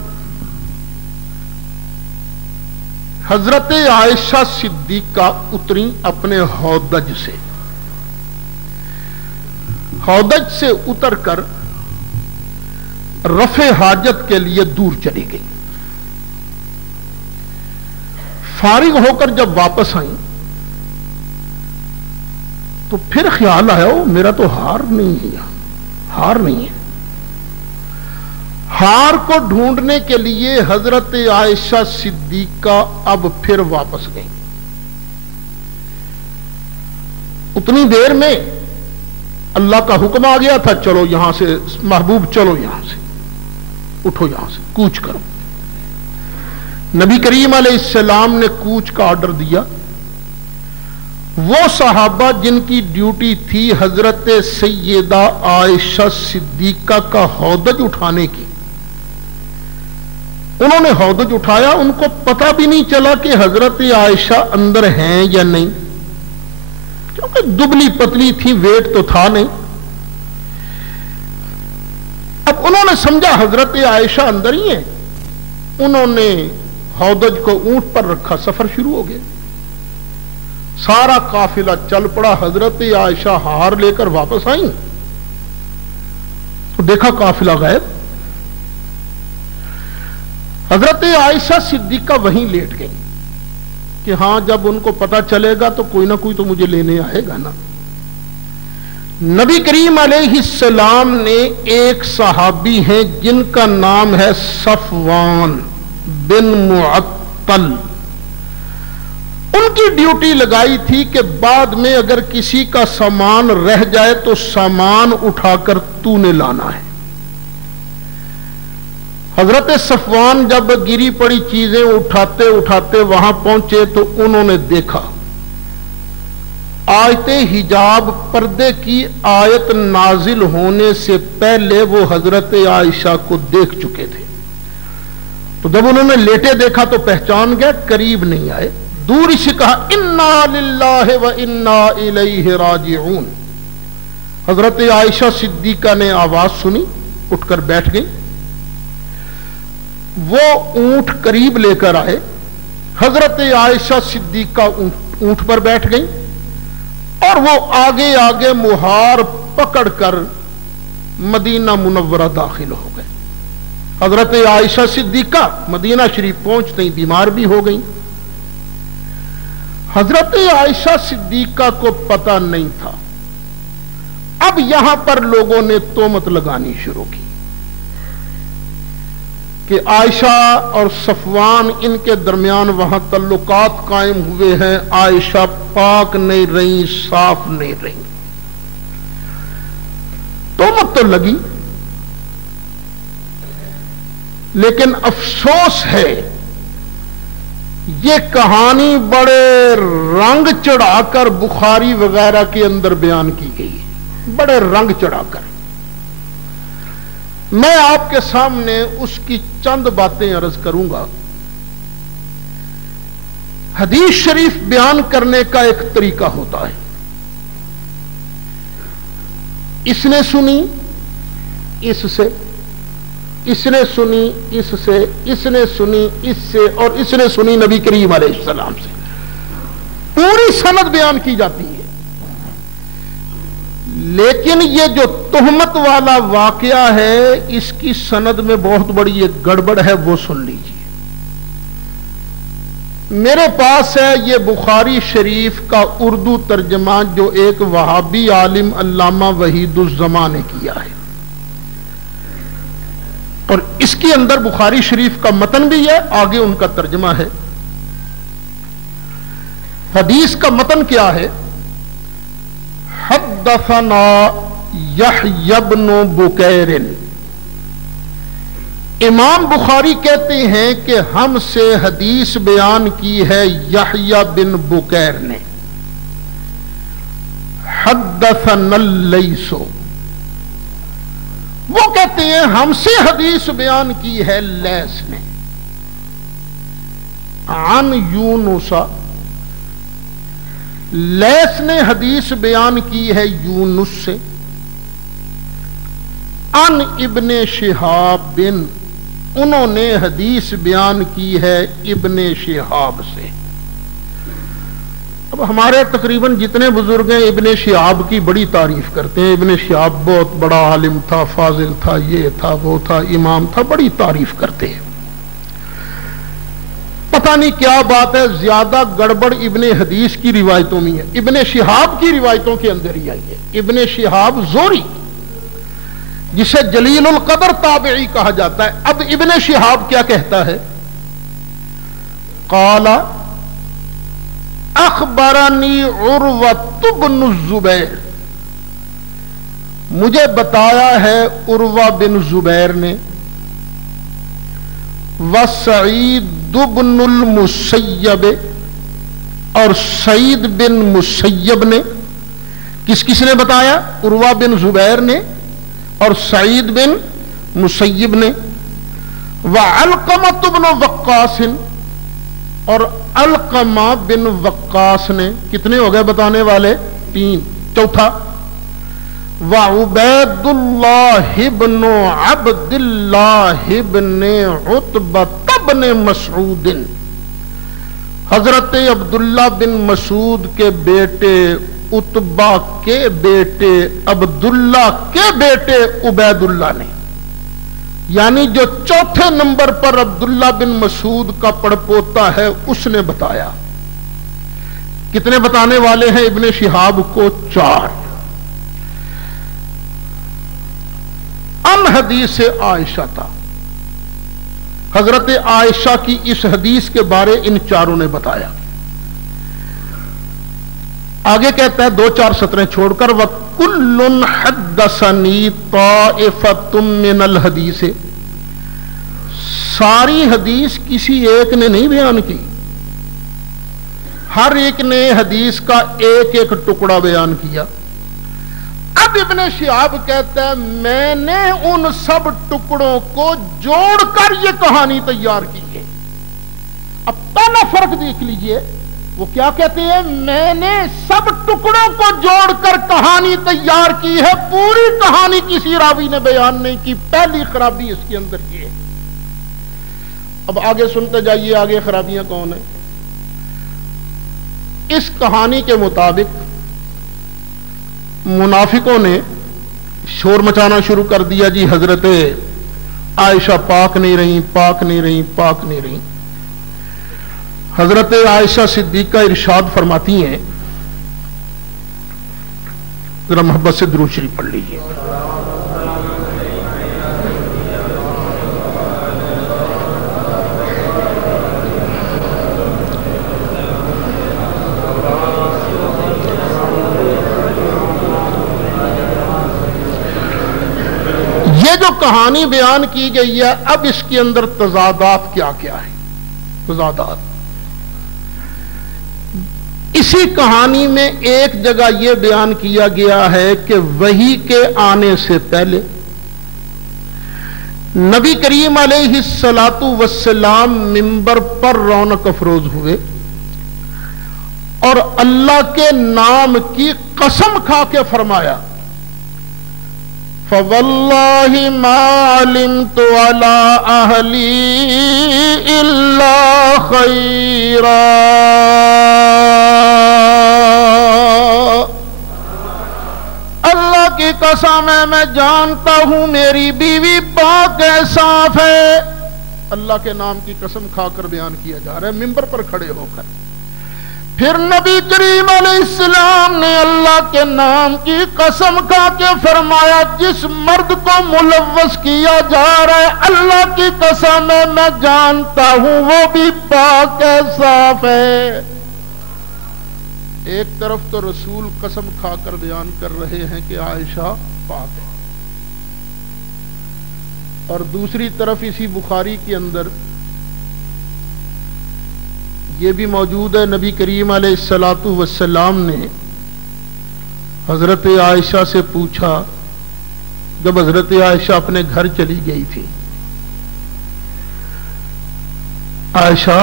حضرت عائشہ صدیقہ اتری اپنے ہودج سے، ہودج سے اتر کر رفع حاجت کے لیے دور چلی گئی۔ فارغ ہو کر جب واپس آئیں تو پھر خیال آیا میرا تو ہار نہیں ہے، ہار نہیں ہے۔ ہار کو ڈھونڈنے کے لیے حضرت عائشہ صدیقہ اب پھر واپس گئی۔ اتنی دیر میں اللہ کا حکم آ گیا تھا، چلو یہاں سے محبوب، چلو یہاں سے اٹھو، یہاں سے کوچ کرو۔ نبی کریم علیہ السلام نے کوچ کا آرڈر دیا۔ وہ صحابہ جن کی ڈیوٹی تھی حضرت سیدہ عائشہ صدیقہ کا ہودج اٹھانے کی، انہوں نے ہودج اٹھایا، ان کو پتہ بھی نہیں چلا کہ حضرت عائشہ اندر ہیں یا نہیں، کیونکہ دبلی پتلی تھی، ویٹ تو تھا نہیں۔ اب انہوں نے سمجھا حضرت عائشہ اندر ہی ہیں، انہوں نے ہودج کو اونٹ پر رکھا، سفر شروع ہو گیا، سارا قافلہ چل پڑا، حضرت عائشہ ہار لے کر واپس آئیں تو دیکھا قافلہ غائب، حضرت عائشہ صدیقہ وہیں لیٹ گئی کہ ہاں جب ان کو پتا چلے گا تو کوئی نہ کوئی تو مجھے لینے آئے گا نا۔ نبی کریم علیہ السلام نے ایک صحابی ہیں جن کا نام ہے صفوان بن معطل، ان کی ڈیوٹی لگائی تھی کہ بعد میں اگر کسی کا سامان رہ جائے تو سامان اٹھا کر تو نے لانا ہے۔ حضرت صفوان جب گری پڑی چیزیں اٹھاتے اٹھاتے وہاں پہنچے تو انہوں نے دیکھا آیت حجاب پردے کی آیت نازل ہونے سے پہلے وہ حضرت عائشہ کو دیکھ چکے تھے، تو جب انہوں نے لیٹے دیکھا تو پہچان گئے، قریب نہیں آئے، دور سے کہا انا للہ و انا الیہ راجعون۔ حضرت عائشہ صدیقہ نے آواز سنی، اٹھ کر بیٹھ گئی، وہ اونٹ قریب لے کر آئے، حضرت عائشہ صدیقہ اونٹ پر بیٹھ گئی اور وہ آگے آگے مہار پکڑ کر مدینہ منورہ داخل ہو گئے۔ حضرت عائشہ صدیقہ مدینہ شریف پہنچتے ہی بیمار بھی ہو گئی۔ حضرت عائشہ صدیقہ کو پتہ نہیں تھا، اب یہاں پر لوگوں نے تہمت لگانی شروع کی کہ عائشہ اور صفوان ان کے درمیان وہاں تعلقات قائم ہوئے ہیں، عائشہ پاک نہیں رہی، صاف نہیں رہی، تہمت تو لگی، لیکن افسوس ہے یہ کہانی بڑے رنگ چڑھا کر بخاری وغیرہ کے اندر بیان کی گئی ہے، بڑے رنگ چڑھا کر۔ میں آپ کے سامنے اس کی چند باتیں عرض کروں گا۔ حدیث شریف بیان کرنے کا ایک طریقہ ہوتا ہے، اس نے سنی اس سے، اس نے سنی اس سے، اس نے سنی اس سے، اور اس نے سنی نبی کریم علیہ السلام سے، پوری سند بیان کی جاتی ہے۔ لیکن یہ جو تہمت والا واقعہ ہے اس کی سند میں بہت بڑی ایک گڑبڑ ہے، وہ سن لیجیے۔ میرے پاس ہے یہ بخاری شریف کا اردو ترجمہ جو ایک وہابی عالم علامہ وحید الزماں نے کیا ہے، اور اس کے اندر بخاری شریف کا متن بھی ہے، آگے ان کا ترجمہ ہے۔ حدیث کا متن کیا ہے؟ حدثنا یحیی بن بکیر، امام بخاری کہتے ہیں کہ ہم سے حدیث بیان کی ہے یحیی بن بکیر نے۔ حدثنا اللیث، وہ کہتے ہیں ہم سے حدیث بیان کی ہے لیث نے، عن یونس، لیث نے حدیث بیان کی ہے یونس سے، عن ابن شہاب بن، انہوں نے حدیث بیان کی ہے ابن شہاب سے۔ اب ہمارے تقریباً جتنے بزرگ ہیں ابن شہاب کی بڑی تعریف کرتے ہیں، ابن شہاب بہت بڑا عالم تھا، فاضل تھا، یہ تھا وہ تھا، امام تھا، بڑی تعریف کرتے ہیں۔ پتہ نہیں کیا بات ہے، زیادہ گڑبڑ ابن حدیث کی روایتوں میں ہے، ابن شہاب کی روایتوں کے اندر ہی آئی ہے۔ ابن شہاب زوری جسے جلیل القدر تابعی کہا جاتا ہے، اب ابن شہاب کیا کہتا ہے؟ قال اخبرنی عروہ بن الزبیر، مجھے بتایا ہے عروہ بن زبیر نے، وسعید بن المسیب، اور سعید بن مسیب نے، کس نے بتایا؟ عروہ بن زبیر نے اور سعید بن مسیب نے، وعلقمۃ بن وقاص، اور علقمہ بن وقاص نے، کتنے ہو گئے بتانے والے؟ 3۔ چوتھا وعبید اللہ بن عبد اللہ بن عتبہ ابن مسعود، حضرت عبداللہ بن مسعود کے بیٹے عتبہ کے بیٹے عبداللہ کے بیٹے عبید اللہ نے، یعنی جو چوتھے نمبر پر عبداللہ بن مسعود کا پڑپوتا ہے، اس نے بتایا۔ کتنے بتانے والے ہیں ابن شہاب کو؟ 4۔ حدیث عائشہ تھا، حضرت عائشہ کی اس حدیث کے بارے ان چاروں نے بتایا۔ آگے کہتا ہے 2-4 سطریں چھوڑ کر، وَكُلٌّ حَدَّثَنِي طَائِفَةٌ مِّنَ الْحَدِيثِ، ساری حدیث کسی ایک نے نہیں بیان کی، ہر ایک نے حدیث کا ایک ایک ٹکڑا بیان کیا۔ اب ابن شہاب کہتا ہے میں نے ان سب ٹکڑوں کو جوڑ کر یہ کہانی تیار کی ہے۔ اب پہلا فرق دیکھ لیجئے، وہ کیا کہتے ہیں؟ میں نے سب ٹکڑوں کو جوڑ کر کہانی تیار کی ہے، پوری کہانی کسی راوی نے بیان نہیں کی۔ پہلی خرابی اس کے اندر یہ ہے۔ اب آگے سنتے جائیے، آگے خرابیاں کون ہیں؟ اس کہانی کے مطابق منافقوں نے شور مچانا شروع کر دیا، جی حضرت عائشہ پاک نہیں رہی، پاک نہیں رہی، پاک نہیں رہی۔ حضرت عائشہ صدیقہ ارشاد فرماتی ہیں، ذرا محبت سے درود شریف پڑھ لیجیے۔ یہ جو کہانی بیان کی گئی ہے، اب اس کے اندر تضادات کیا کیا ہے؟ تضادات اسی کہانی میں ایک جگہ یہ بیان کیا گیا ہے کہ وحی کے آنے سے پہلے نبی کریم علیہ السلام منبر پر رونق افروز ہوئے اور اللہ کے نام کی قسم کھا کے فرمایا، فَوَاللَّهِ مَا عَلِمْتُ عَلَىٰ أَهْلِي إِلَّا خَيْرًا، اللہ کی قسم ہے میں جانتا ہوں میری بیوی پاک ہے، صاف ہے۔ اللہ کے نام کی قسم کھا کر بیان کیا جا رہا ہے منبر پر کھڑے ہو کر۔ پھر نبی کریم علیہ السلام نے اللہ کے نام کی قسم کھا کے فرمایا، جس مرد کو ملوث کیا جا رہا ہے اللہ کی قسم ہے میں جانتا ہوں وہ بھی پاک ہے، صاف ہے۔ ایک طرف تو رسول قسم کھا کر بیان کر رہے ہیں کہ عائشہ پاک ہے، اور دوسری طرف اسی بخاری کے اندر یہ بھی موجود ہے، نبی کریم علیہ السلام نے حضرت عائشہ سے پوچھا، جب حضرت عائشہ اپنے گھر چلی گئی تھی، عائشہ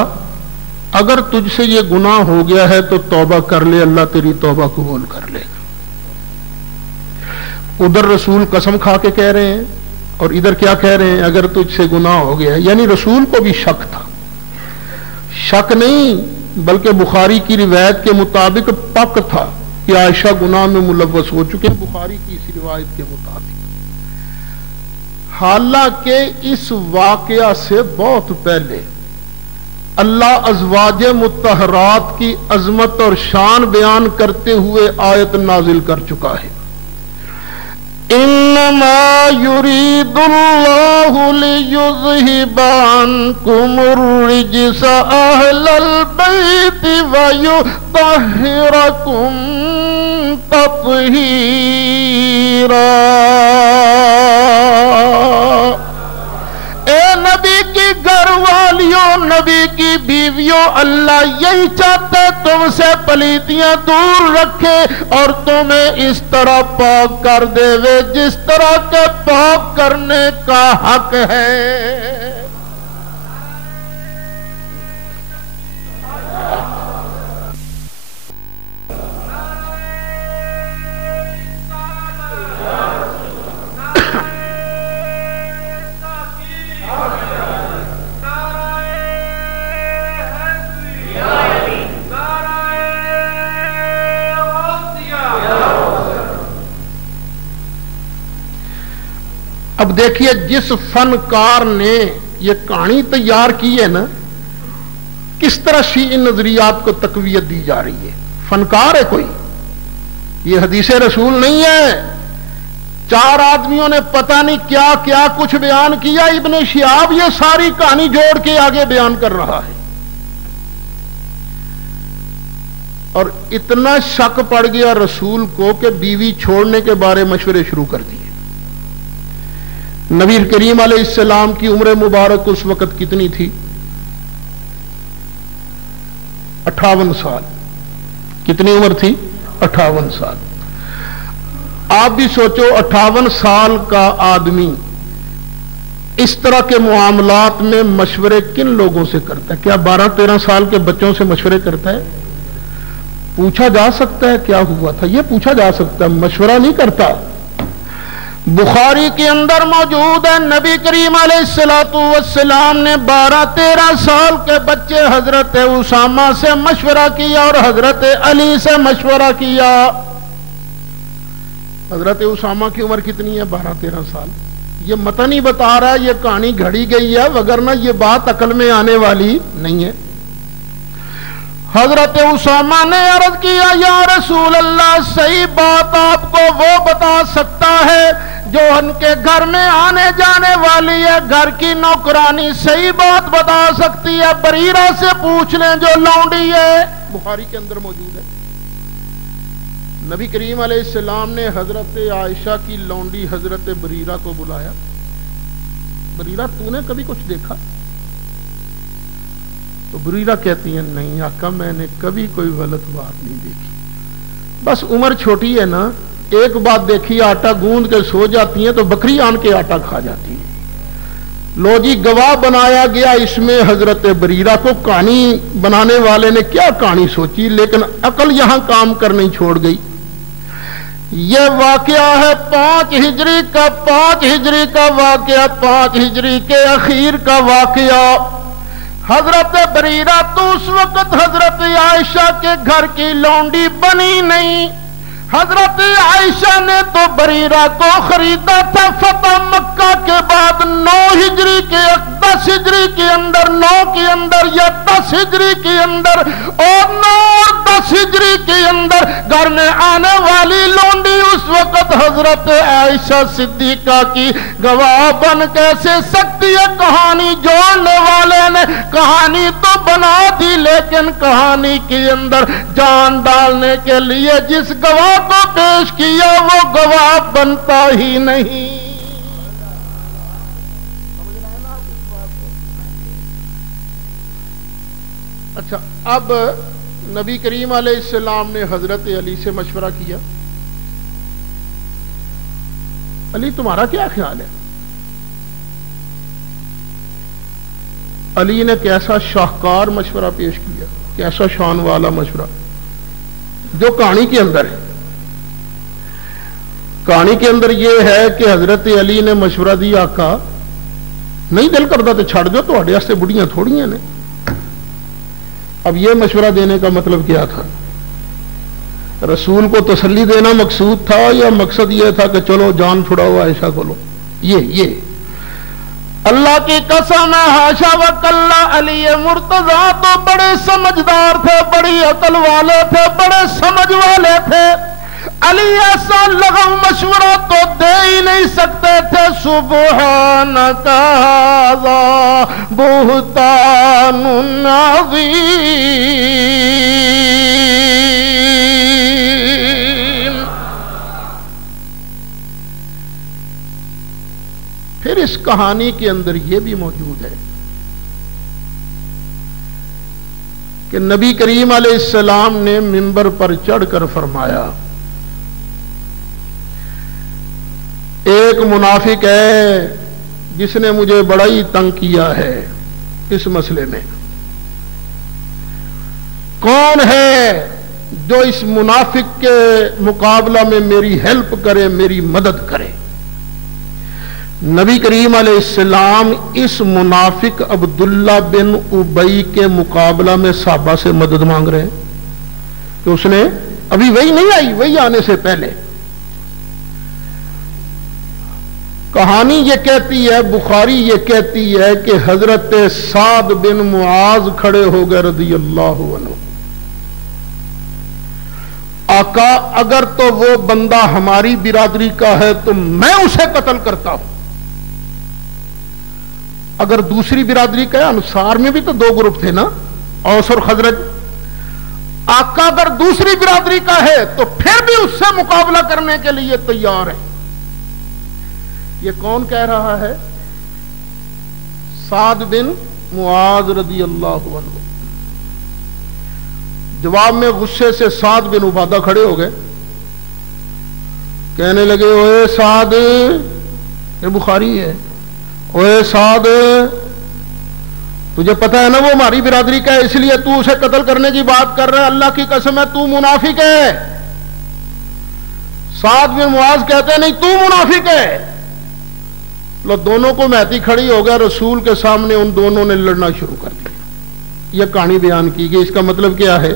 اگر تجھ سے یہ گناہ ہو گیا ہے تو توبہ کر لے، اللہ تیری توبہ قبول کر لے گا۔ ادھر رسول قسم کھا کے کہہ رہے ہیں اور ادھر کیا کہہ رہے ہیں؟ اگر تجھ سے گناہ ہو گیا ہے، یعنی رسول کو بھی شک تھا، شک نہیں بلکہ بخاری کی روایت کے مطابق پک تھا کہ عائشہ گناہ میں ملوث ہو چکے ہیں، بخاری کی اس روایت کے مطابق۔ حالانکہ اس واقعہ سے بہت پہلے اللہ ازواج مطہرات کی عظمت اور شان بیان کرتے ہوئے آیت نازل کر چکا ہے، انما یرید اللہ لیذہب عنکم الرجس اہل البیت ویطہرکم تطہیرا۔ اے نبی کی گھر والیوں، نبی کی بیویوں، اللہ یہی چاہتا ہے تم سے پلیتیاں دور رکھے اور تمہیں اس طرح پاک کر دے جس طرح کے پاک کرنے کا حق ہے۔ اب دیکھیے جس فنکار نے یہ کہانی تیار کی ہے نا، کس طرح شیعی نظریات کو تقویت دی جا رہی ہے. فنکار ہے کوئی، یہ حدیث رسول نہیں ہے. 4 آدمیوں نے پتہ نہیں کیا کیا کچھ بیان کیا، ابن شہاب یہ ساری کہانی جوڑ کے آگے بیان کر رہا ہے. اور اتنا شک پڑ گیا رسول کو کہ بیوی چھوڑنے کے بارے مشورے شروع کر دیے. نبی کریم علیہ السلام کی عمر مبارک اس وقت کتنی تھی؟ 58 سال. کتنی عمر تھی؟ 58 سال. آپ بھی سوچو 58 سال کا آدمی اس طرح کے معاملات میں مشورے کن لوگوں سے کرتا ہے؟ کیا 12-13 سال کے بچوں سے مشورے کرتا ہے؟ پوچھا جا سکتا ہے کیا ہوا تھا، یہ پوچھا جا سکتا ہے، مشورہ نہیں کرتا. بخاری کے اندر موجود ہے نبی کریم علیہ السلام نے 12-13 سال کے بچے حضرت اسامہ سے مشورہ کیا اور حضرت علی سے مشورہ کیا. حضرت اسامہ کی عمر کتنی ہے؟ 12-13 سال. یہ متن ہی بتا رہا ہے، یہ کہانی گھڑی گئی ہے، وگرنہ یہ بات عقل میں آنے والی نہیں ہے. حضرت اسامہ نے عرض کیا یا رسول اللہ، صحیح بات آپ کو وہ بتا سکتا ہے جو ان کے گھر میں آنے جانے والی ہے، گھر کی نوکرانی صحیح بات بتا سکتی ہے، بریرہ سے پوچھ لیں جو لونڈی ہے. بخاری کے اندر موجود ہے. نبی کریم علیہ السلام نے حضرت عائشہ کی لونڈی حضرت بریرہ کو بلایا. بریرہ تو نے کبھی کچھ دیکھا؟ تو بریرہ کہتی ہیں نہیں آقا میں نے کبھی کوئی غلط بات نہیں دیکھی، بس عمر چھوٹی ہے نا، ایک بات دیکھی آٹا گوندھ کے سو جاتی ہیں تو بکری آن کے آٹا کھا جاتی ہے. لو جی گواہ بنایا گیا اس میں حضرت بریرہ کو. کہانی بنانے والے نے کیا کہانی سوچی، لیکن عقل یہاں کام کرنی چھوڑ گئی. یہ واقعہ ہے 5 ہجری کا 5 ہجری کا واقعہ، 5 ہجری کے اخیر کا واقعہ. حضرت بریرہ تو اس وقت حضرت عائشہ کے گھر کی لونڈی بنی نہیں. حضرت عائشہ نے تو بریرہ کو خریدا تھا فتح مکہ کے بعد 9 ہجری کے 10 ہجری کے اندر 9 کے اندر یا 10 ہجری کے اندر اور 9 اور 10 ہجری کے اندر گھر میں آنے والی لونڈی اس وقت حضرت عائشہ صدیقہ کی گواہ بن کیسے سکتی ہے؟ کہانی جوڑنے والے نے کہانی تو بنا دی، لیکن کہانی کے اندر جان ڈالنے کے لیے جس گواہ کو پیش کیا وہ گواہ بنتا ہی نہیں. اچھا اب نبی کریم علیہ السلام نے حضرت علی سے مشورہ کیا. علی تمہارا کیا خیال ہے؟ علی نے کیسا شاہکار مشورہ پیش کیا، کیسا شان والا مشورہ جو کہانی کے اندر ہے. کہانی کے اندر یہ ہے کہ حضرت علی نے مشورہ دیا آقا نہیں دل کرتا تو چھڑ دو، تھوڑے واسطے بڑھیاں تھوڑیاں نے. اب یہ مشورہ دینے کا مطلب کیا تھا؟ رسول کو تسلی دینا مقصود تھا یا مقصد یہ تھا کہ چلو جان چھڑاؤ عائشہ کو لو؟ یہ اللہ کی قسم ہے حاشا وکلا، علی مرتضیٰ تو بڑے سمجھدار تھے، بڑی عقل والے تھے، بڑے سمجھ والے تھے. علی ایسا لغو مشورہ تو دے ہی نہیں سکتے تھے. سبحانک ھذا بہتان عظیم. پھر اس کہانی کے اندر یہ بھی موجود ہے کہ نبی کریم علیہ السلام نے منبر پر چڑھ کر فرمایا ایک منافق ہے جس نے مجھے بڑا ہی تنگ کیا ہے اس مسئلے میں. کون ہے جو اس منافق کے مقابلہ میں میری ہیلپ کرے، میری مدد کرے؟ نبی کریم علیہ السلام اس منافق عبداللہ بن ابی کے مقابلہ میں صحابہ سے مدد مانگ رہے ہیں کہ اس نے ابھی وہی نہیں آئی، وہی آنے سے پہلے کہانی یہ کہتی ہے، بخاری یہ کہتی ہے کہ حضرت سعد بن معاذ کھڑے ہو گئے رضی اللہ عنہ. آقا اگر تو وہ بندہ ہماری برادری کا ہے تو میں اسے قتل کرتا ہوں، اگر دوسری برادری کا ہے، انصار میں بھی تو دو گروپ تھے نا، اوس اور خزرج. آقا اگر دوسری برادری کا ہے تو پھر بھی اس سے مقابلہ کرنے کے لیے تیار ہے. یہ کون کہہ رہا ہے؟ سعد بن معاذ رضی اللہ عنہ. جواب میں غصے سے سعد بن عبادہ کھڑے ہو گئے، کہنے لگے اوے سعد، یہ بخاری ہے، اوے سعد تجھے پتہ ہے نا وہ ہماری برادری کا ہے، اس لیے تو اسے قتل کرنے کی بات کر رہا ہے، اللہ کی قسم ہے تو منافق ہے. سعد بن معاذ کہتے ہیں نہیں تو منافق ہے. لو دونوں کو مہتی کھڑی ہو گیا، رسول کے سامنے ان دونوں نے لڑنا شروع کر دیا. یہ کہانی بیان کی گئی. اس کا مطلب کیا ہے؟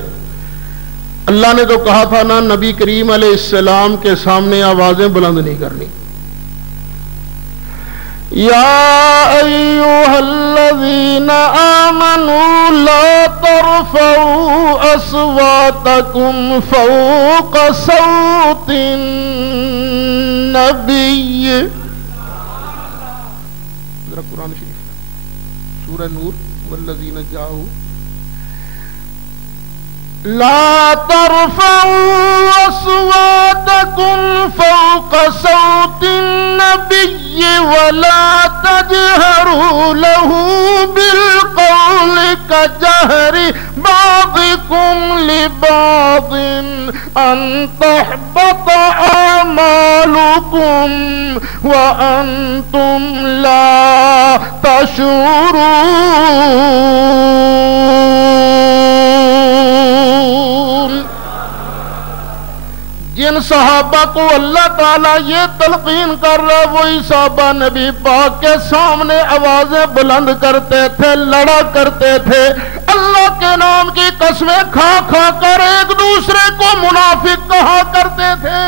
اللہ نے تو کہا تھا نا نبی کریم علیہ السلام کے سامنے آوازیں بلند نہیں کرنی. یا ایھا الذین آمنوا لا ترفعوا اصواتکم فوق صوت النبی. ذرا قرآن شریف سورہ نور والذین جاءوا لا ترفعوا اصواتكم فوق صوت النبي ولا تجهروا له بالقول كجهر بعضكم لبعض أن تحبط أعمالكم وأنتم لا تشعرون. جن صحابہ کو اللہ تعالیٰ یہ تلقین کر رہا ہے وہی صحابہ نبی پاک کے سامنے آوازیں بلند کرتے تھے، لڑا کرتے تھے، اللہ کے نام کی قسمیں کھا کھا کر ایک دوسرے کو منافق کہا کرتے تھے.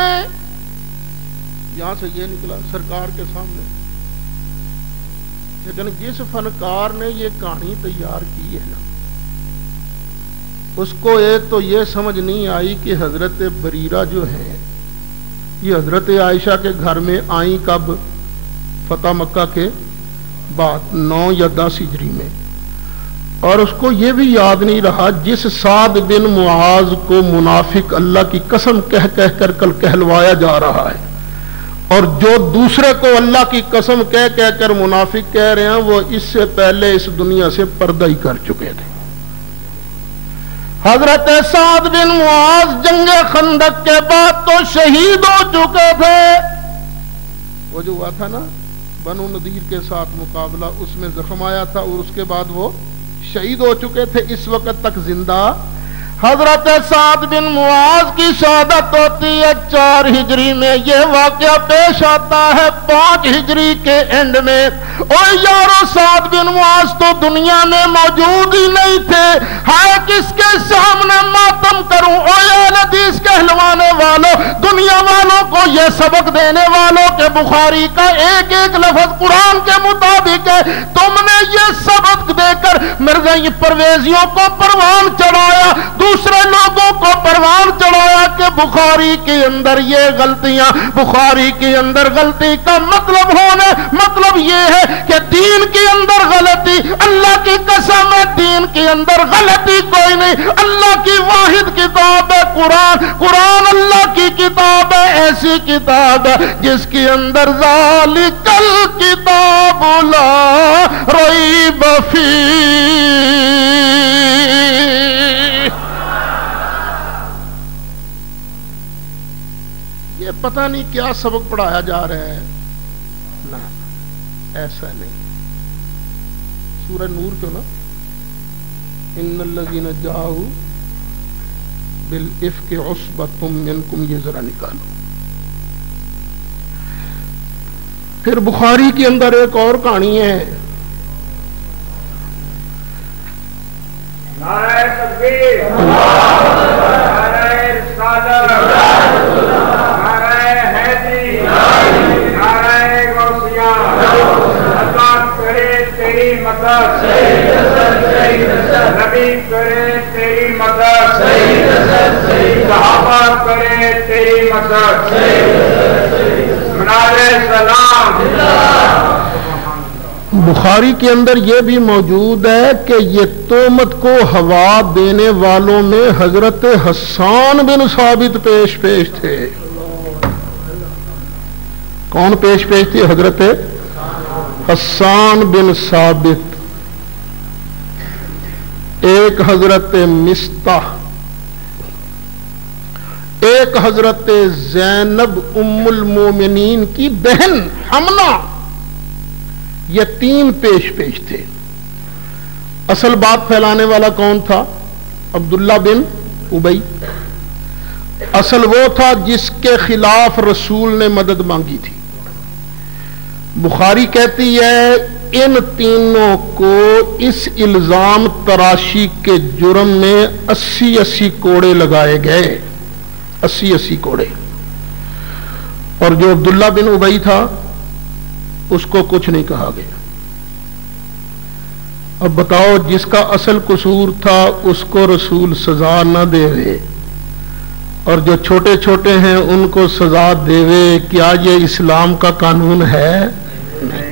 یہاں سے یہ نکلا سرکار کے سامنے. لیکن جس فنکار نے یہ کہانی تیار کی ہے نا، اس کو ایک تو یہ سمجھ نہیں آئی کہ حضرت بریرہ جو ہے یہ حضرت عائشہ کے گھر میں آئیں کب؟ فتح مکہ کے بعد 9 یا 10 ہجری میں. اور اس کو یہ بھی یاد نہیں رہا جس سعد بن معاذ کو منافق اللہ کی قسم کہہ کہہ کر کل کہلوایا جا رہا ہے، اور جو دوسرے کو اللہ کی قسم کہہ کہہ کر منافق کہہ رہے ہیں وہ اس سے پہلے اس دنیا سے پردہ ہی کر چکے تھے. حضرت سعد بن معاذ جنگ خندق کے بعد تو شہید ہو چکے تھے. وہ جو ہوا تھا نا بنو نذیر کے ساتھ مقابلہ، اس میں زخم آیا تھا اور اس کے بعد وہ شہید ہو چکے تھے، اس وقت تک زندہ. حضرت سعد بن معاذ کی شہادت ہوتی ہے 4 ہجری میں. یہ واقعہ پیش آتا ہے 5 ہجری کے اینڈ میں. اور یارو سعد بن معاذ تو دنیا میں موجود ہی نہیں تھے. ہے کس کے سامنے ماتم کروں؟ او اہل حدیث کہلوانے والوں، دنیا والوں کو یہ سبق دینے والوں کہ بخاری کا ایک ایک لفظ قرآن کے مطابق ہے. تم نے یہ سبق دے کر مرزا پرویزیوں کو پروان چڑھایا، دوسرے لوگوں کو پروان چڑھایا کہ بخاری کے اندر یہ غلطیاں. بخاری کے اندر غلطی کا مطلب یہ ہے کہ دین کے اندر غلطی. اللہ کی قسم ہے دین کے اندر غلطی کوئی نہیں. اللہ کی واحد کتاب ہے قرآن. قرآن اللہ کی کتاب ہے، ایسی کتاب ہے جس کے اندر ذالک الکتاب لا ریب فیہ. یہ پتہ نہیں کیا سبق پڑھایا جا رہا ہے. نہ ایسا نہیں. سورہ نور کیوں نا ان الذین جاءوا بالافک عصبۃ منکم، یہ ذرا نکالو. پھر بخاری کے اندر ایک اور کہانی ہے. نعرہ تکبیر، نعرہ رسالت، نعرہ حیدری، نعرہ غوثیہ، علی کرے تیری مدد، صحابہ کرے تیری مدد، منارے سلام۔ بخاری کے اندر یہ بھی موجود ہے کہ یہ تہمت کو ہوا دینے والوں میں حضرت حسان بن ثابت پیش تھے۔ کون پیش تھے؟ حضرت حسان بن ثابت، ایک حضرت مستح، ایک حضرت زینب ام المومنین کی بہن حمنہ، یہ تین پیش تھے۔ اصل بات پھیلانے والا کون تھا؟ عبداللہ بن ابی۔ اصل وہ تھا جس کے خلاف رسول نے مدد مانگی تھی۔ بخاری کہتی ہے ان تینوں کو اس الزام تراشی کے جرم میں 80 کوڑے لگائے گئے، 80 کوڑے۔ اور جو عبداللہ بن ابی تھا اس کو کچھ نہیں کہا گیا۔ اب بتاؤ، جس کا اصل قصور تھا اس کو رسول سزا نہ دے وے اور جو چھوٹے چھوٹے ہیں ان کو سزا دے وے، کیا یہ اسلام کا قانون ہے؟ نہیں۔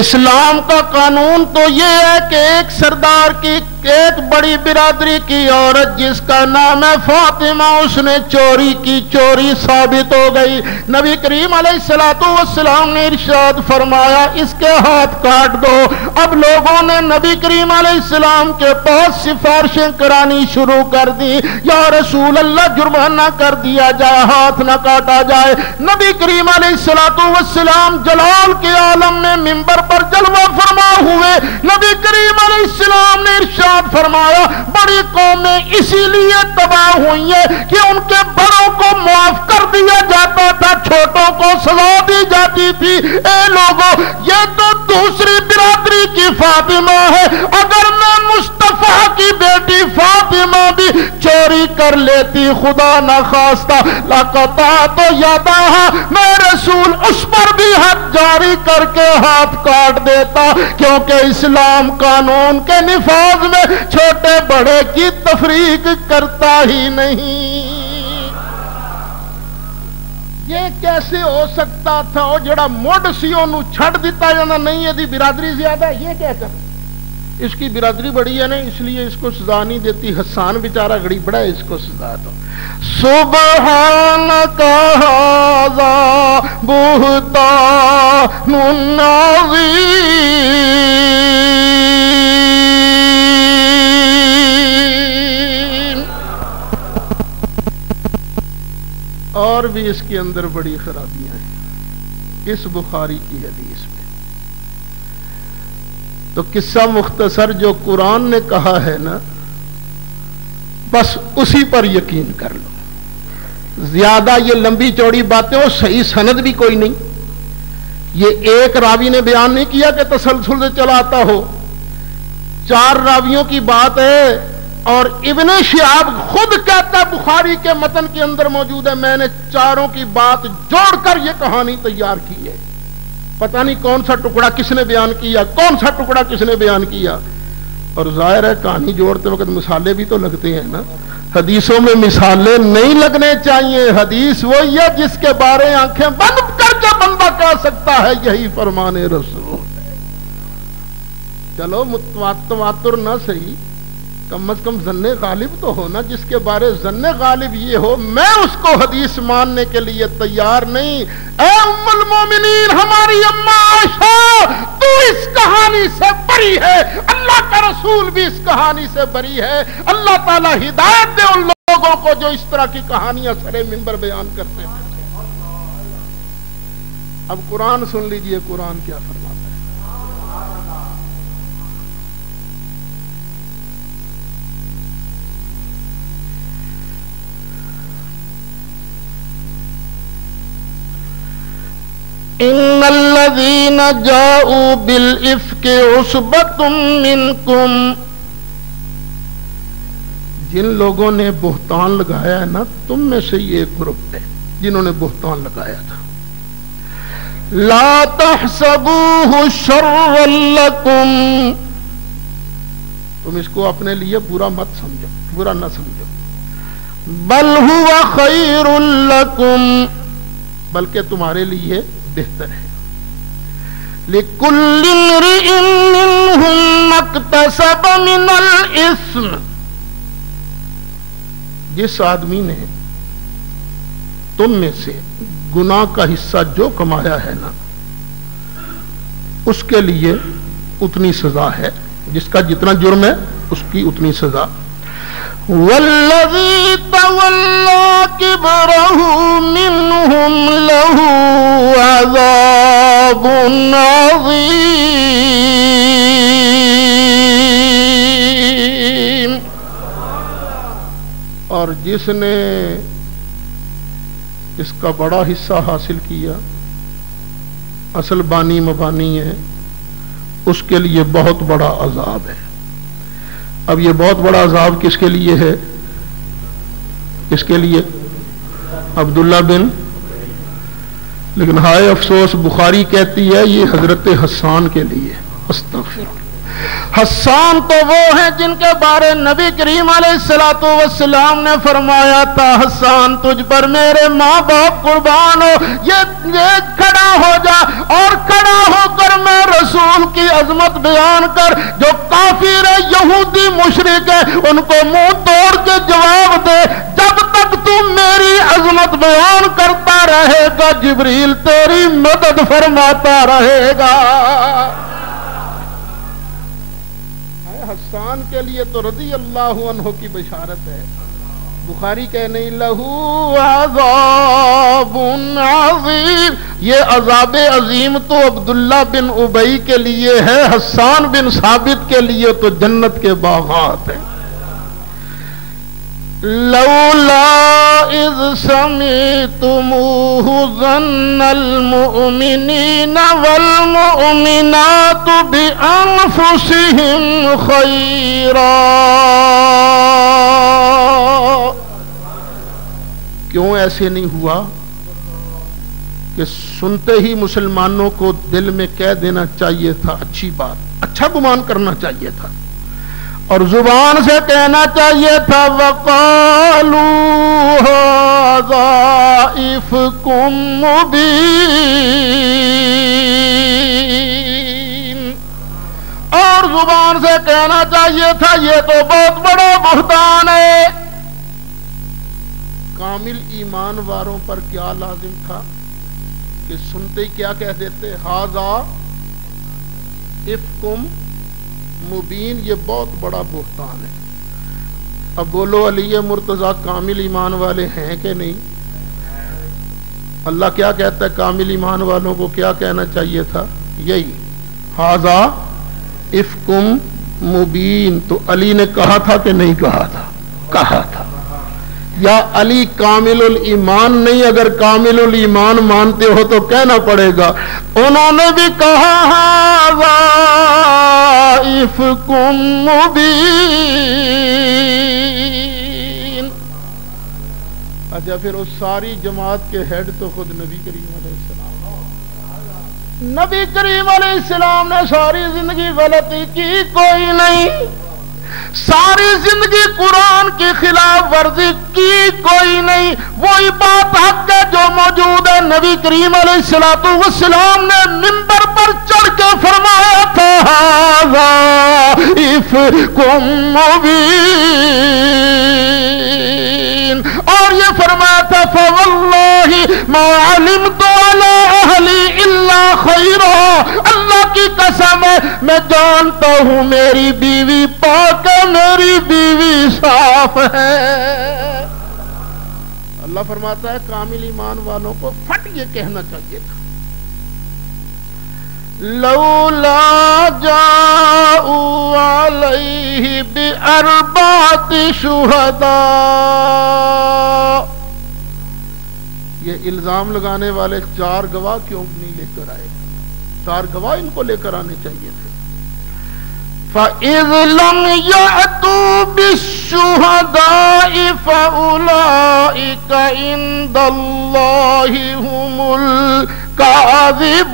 اسلام کا قانون تو یہ ہے کہ ایک سردار کی، ایک بڑی برادری کی عورت جس کا نام ہے فاطمہ، اس نے چوری کی، چوری ثابت ہو گئی۔ نبی کریم علیہ السلام نے ارشاد فرمایا اس کے ہاتھ کاٹ دو۔ اب لوگوں نے نبی کریم علیہ السلام کے پاس سفارشیں کرانی شروع کر دی، یا رسول اللہ جرمانہ کر دیا جائے، ہاتھ نہ کاٹا جائے۔ نبی کریم علیہ السلام جلال کے عالم میں منبر پر جلوہ فرما ہوئے۔ نبی کریم علیہ السلام نے ارشاد فرمایا بڑی قومیں اسی لیے تباہ ہوئی ہیں کہ ان کے بڑوں کو معاف کر دیا جاتا تھا، چھوٹوں کو سزا دی جاتی تھی۔ اے لوگوں، یہ تو دوسری برادری کی فاطمہ ہے، اگر میں مصطفیٰ کی بیٹی فاطمہ بھی چوری کر لیتی، خدا نہ خواستہ لقطعت یدہا، میں رسول اس پر بھی حد جاری کر کے ہاتھ کاٹ دیتا، کیونکہ اسلام قانون کے نفاذ میں چھوٹے بڑے کی تفریق کرتا ہی نہیں۔ یہ کیسے ہو سکتا تھا؟ وہ جڑا مڈ سی انہوں چھڑ دیتا جانا، نہیں یہ دی برادری زیادہ ہے، یہ کیا کر اس کی برادری بڑی ہے نا، اس لیے اس کو سزا نہیں دیتی۔ حسان بیچارہ گڑی بڑا ہے، اس کو سزا دو۔ سبحانک ھذا بہتان عظیم۔ اور بھی اس کے اندر بڑی خرابیاں ہیں اس بخاری کی حدیث میں۔ تو قصہ مختصر جو قرآن نے کہا ہے نا، بس اسی پر یقین کر لو۔ زیادہ یہ لمبی چوڑی باتیں ہو، صحیح سند بھی کوئی نہیں، یہ ایک راوی نے بیان نہیں کیا کہ تسلسل سے چلا آتا ہو، 4 راویوں کی بات ہے۔ اور ابن شہاب خود کہتا ہے، بخاری کے متن کے اندر موجود ہے، میں نے 4 کی بات جوڑ کر یہ کہانی تیار کی ہے۔ پتہ نہیں کون سا ٹکڑا کس نے بیان کیا، کون سا ٹکڑا کس نے بیان کیا۔ اور ظاہر ہے کہانی جوڑتے وقت مثالیں بھی تو لگتے ہیں نا، حدیثوں میں مثالیں نہیں لگنے چاہیے۔ حدیث وہی ہے جس کے بارے آنکھیں بند کر کے بندہ کہہ سکتا ہے یہی فرمان رسول ہے۔ چلو تواتر نہ صحیح، کم از کم ظن غالب تو ہونا، جس کے بارے ظن غالب یہ ہو میں اس کو حدیث ماننے کے لیے تیار نہیں۔ اے ام المومنین، ہماری اماں عائشہ، تو اس کہانی سے بری ہے، اللہ کا رسول بھی اس کہانی سے بری ہے۔ اللہ تعالی ہدایت دے ان لوگوں کو جو اس طرح کی کہانیاں سرے منبر بیان کرتے ہیں۔ اب قرآن سن لیجئے، قرآن کیا فرماتا ہے۔ ان الذين جاءوا بالافك عصبة منكم، جن لوگوں نے بہتان لگایا ہے نا، تم میں سے یہ ایک گروپ ہے جنہوں نے بہتان لگایا تھا۔ لا تحسبوه شرا لكم، تم اس کو اپنے لیے برا مت سمجھو، برا نہ سمجھو. بل ہوا خیر لکم، بلکہ تمہارے لیے بہتر ہے. لکل امرئ منہم ما اکتسب من الاثم، جس آدمی نے تم میں سے گناہ کا حصہ جو کمایا ہے نا، اس کے لیے اتنی سزا ہے، جس کا جتنا جرم ہے اس کی اتنی سزا. والذی تولی کبرہ منہم لہ عذاب عظیم، اور جس نے اس کا بڑا حصہ حاصل کیا، اصل بانی مبانی ہے، اس کے لیے بہت بڑا عذاب ہے. اب یہ بہت بڑا عذاب کس کے لیے ہے؟ کس کے لیے؟ عبداللہ بن، لیکن ہائے افسوس بخاری کہتی ہے یہ حضرت حسان کے لیے. استغفر. حسان تو وہ ہیں جن کے بارے نبی کریم علیہ السلام نے فرمایا تھا حسان تجھ پر میرے ماں باپ قربان ہو، یہ کھڑا ہو جا اور کھڑا ہو کر میں رسول کی عظمت بیان کر. جو کافر یہودی مشرک ہے ان کو منہ توڑ کے جواب دے، جب تک تم میری عظمت بیان کرتا رہے گا جبریل تیری مدد فرماتا رہے گا. حسان کے لیے تو رضی اللہ عنہ کی بشارت ہے. بخاری کہنے لہو عذاب عظیم، یہ عذاب عظیم تو عبداللہ بن ابی کے لیے ہے، حسان بن ثابت کے لیے تو جنت کے باغات ہیں. لولا اذ سمعتموه ظن المؤمنین والمؤمنات بانفسهم خیرا. کیوں ایسے نہیں ہوا کہ سنتے ہی مسلمانوں کو دل میں کہہ دینا چاہیے تھا اچھی بات، اچھا گمان کرنا چاہیے تھا، اور زبان سے کہنا چاہیے تھا وَقَالُوا هَذَا إِفْكٌ مُبِينٌ، اور زبان سے کہنا چاہیے تھا یہ تو بہت بڑا بہتان ہے. کامل ایمان والوں پر کیا لازم تھا کہ سنتے ہی کیا کہہ دیتے هَذَا إِفْكٌ مبین، یہ بہت بڑا بہتان ہے. اب بولو علی مرتضیٰ کامل ایمان والے ہیں کہ نہیں؟ اللہ کیا کہتا ہے کامل ایمان والوں کو کیا کہنا چاہیے تھا؟ یہی ھذا افک مبین. تو علی نے کہا تھا کہ نہیں کہا تھا؟ کہا تھا. یا علی کامل الایمان نہیں، اگر کامل الایمان مانتے ہو تو کہنا پڑے گا انہوں نے بھی کہا ھذا افک مبین. اچھا پھر اس ساری جماعت کے ہیڈ تو خود نبی کریم علیہ السلام. نبی کریم علیہ السلام نے ساری زندگی غلطی کی کوئی نہیں، ساری زندگی قرآن کی خلاف ورزی کی کوئی نہیں. وہی بات حق ہے جو موجود ہے. نبی کریم علیہ السلام نے منبر پر چڑھ کے فرمایا تھا ھذا افک مبین، اور یہ فرمایا تھا فواللہ ما علمت علی اہلی الا خیرا. اللہ کی قسم ہے میں جانتا ہوں میری بیوی پاک ہے، میری بیوی صاف ہے. اللہ فرماتا ہے کامل ایمان والوں کو پھٹ یہ کہنا چاہیے تھا لولا جاءوا علیہ باربعۃ شہداء. یہ الزام لگانے والے 4 گواہ کیوں نہیں لے کر آئے؟ 4 گواہ ان کو لے کر آنے چاہیے تھے. فَإِذْ لَمْ يَأْتُوا بِالشُّهَدَاءِ فَأُولَئِكَ عِندَ اللَّهِ هُمُ الْكَاذِبُونَ.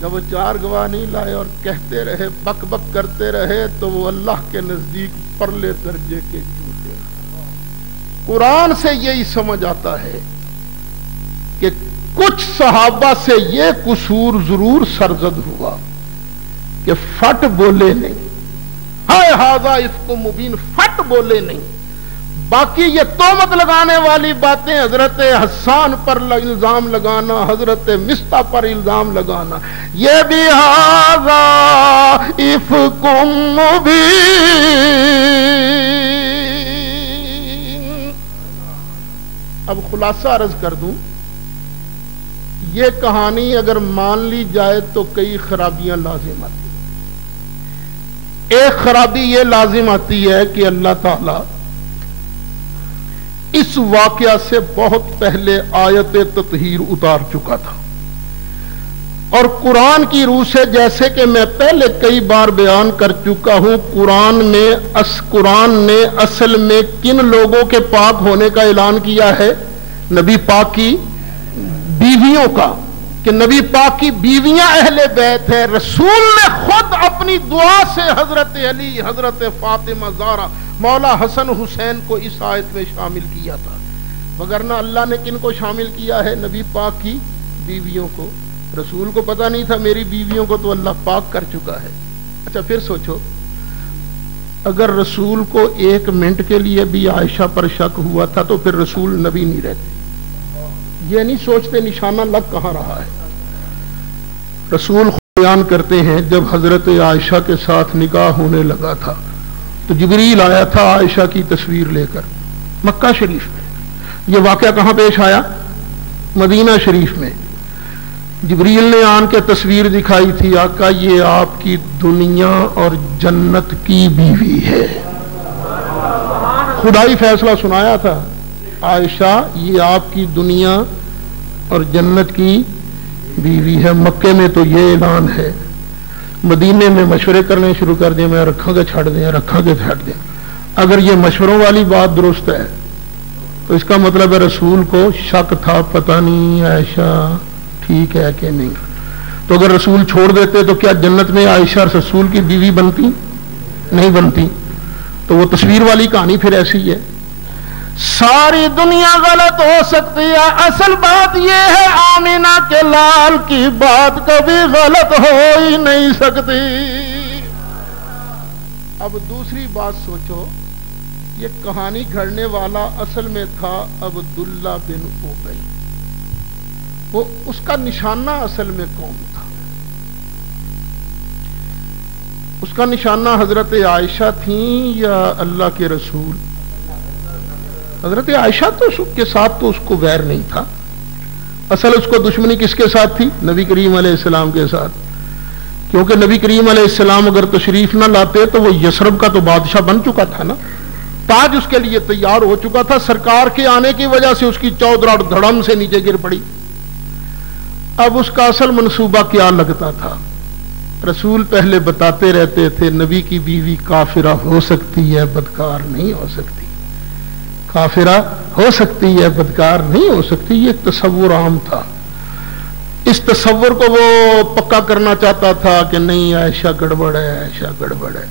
جب وہ 4 گواہ نہیں لائے اور کہتے رہے، بک بک کرتے رہے، تو وہ اللہ کے نزدیک پرلے درجے کے جھوٹے۔ قرآن سے یہی سمجھ آتا ہے کہ کچھ صحابہ سے یہ قصور ضرور سرزد ہوا کہ فٹ بولے نہیں، ہائے ھذا افک مبین، فٹ بولے نہیں۔ باقی یہ تہمت لگانے والی باتیں، حضرت حسان پر الزام لگانا، حضرت مصطح پر الزام لگانا، یہ بھی ھذا افک مبین۔ اب خلاصہ عرض کر دوں، یہ کہانی اگر مان لی جائے تو کئی خرابیاں لازم آتی ہیں۔ ایک خرابی یہ لازم آتی ہے کہ اللہ تعالی اس واقعہ سے بہت پہلے آیت تطہیر اتار چکا تھا، اور قرآن کی روح سے، جیسے کہ میں پہلے کئی بار بیان کر چکا ہوں، قرآن نے اصل میں کن لوگوں کے پاک ہونے کا اعلان کیا ہے؟ نبی پاک کی بیویوں کا، کہ نبی پاک کی بیویاں اہل بیت ہیں۔ رسول نے خود اپنی دعا سے حضرت علی، حضرت فاطمہ زہرا، مولا حسن حسین کو اس آیت میں شامل کیا تھا، وگرنہ اللہ نے کن کو شامل کیا ہے؟ نبی پاک کی بیویوں کو۔ رسول کو پتہ نہیں تھا میری بیویوں کو تو اللہ پاک کر چکا ہے۔ اچھا پھر سوچو، اگر رسول کو 1 منٹ کے لیے بھی عائشہ پر شک ہوا تھا تو پھر رسول نبی نہیں رہتے۔ یہ نہیں سوچتے نشانہ لگ کہاں رہا ہے۔ رسول بیان کرتے ہیں، جب حضرت عائشہ کے ساتھ نکاح ہونے لگا تھا تو جبریل آیا تھا عائشہ کی تصویر لے کر مکہ شریف میں۔ یہ واقعہ کہاں پیش آیا؟ مدینہ شریف میں۔ جبریل نے آن کے تصویر دکھائی تھی، آقا یہ آپ کی دنیا اور جنت کی بیوی ہے۔ خدائی فیصلہ سنایا تھا، عائشہ یہ آپ کی دنیا اور جنت کی بیوی ہے۔ مکے میں تو یہ اعلان ہے، مدینے میں مشورے کرنے شروع کر دیں، میں رکھاں گے چھڑ دیں، رکھاں گے چھڑ دیں۔ اگر یہ مشوروں والی بات درست ہے تو اس کا مطلب ہے رسول کو شک تھا، پتہ نہیں عائشہ ٹھیک ہے کہ نہیں۔ تو اگر رسول چھوڑ دیتے تو کیا جنت میں عائشہ رسول کی بیوی بنتی؟ نہیں بنتی۔ تو وہ تصویر والی کہانی پھر ایسی ہے۔ ساری دنیا غلط ہو سکتی ہے، اصل بات یہ ہے آمینہ کے لال کی بات کبھی غلط ہو ہی نہیں سکتی۔ اب دوسری بات سوچو، یہ کہانی گھڑنے والا اصل میں تھا عبداللہ بن ابی۔ وہ اس کا نشانہ اصل میں کون تھا؟ اس کا نشانہ حضرت عائشہ تھیں یا اللہ کے رسول؟ حضرت عائشہ تو اس کے ساتھ تو اس کو ویر نہیں تھا، اصل اس کو دشمنی کس کے ساتھ تھی؟ نبی کریم علیہ السلام کے ساتھ، کیونکہ نبی کریم علیہ السلام اگر تشریف نہ لاتے تو وہ یثرب کا تو بادشاہ بن چکا تھا نا، تاج اس کے لیے تیار ہو چکا تھا، سرکار کے آنے کی وجہ سے اس کی چودرا دھڑم سے نیچے گر پڑی۔ اب اس کا اصل منصوبہ کیا لگتا تھا؟ رسول پہلے بتاتے رہتے تھے نبی کی بیوی کافرہ ہو سکتی ہے، بدکار نہیں ہو سکتی، کافرہ ہو سکتی ہے، بدکار نہیں ہو سکتی۔ یہ ایک تصور عام تھا، اس تصور کو وہ پکا کرنا چاہتا تھا کہ نہیں عائشہ گڑبڑ ہے، عائشہ گڑبڑ ہے۔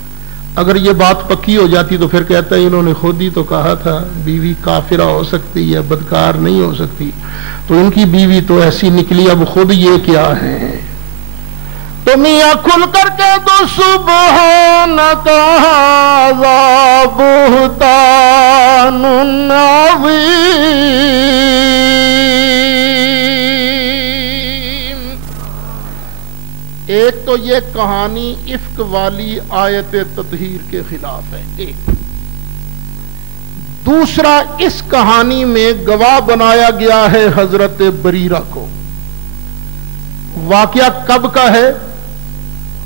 اگر یہ بات پکی ہو جاتی تو پھر کہتا ہے انہوں نے خود ہی تو کہا تھا بیوی کافرہ ہو سکتی ہے، بدکار نہیں ہو سکتی، تو ان کی بیوی تو ایسی نکلی، اب خود یہ کیا ہے؟ تو میاں کھل کر کے تو سبحانک ھذا بہتان عظیم۔ ایک تو یہ کہانی افک والی آیت تطہیر کے خلاف ہے، ایک۔ دوسرا، اس کہانی میں گواہ بنایا گیا ہے حضرت بریرہ کو۔ واقعہ کب کا ہے؟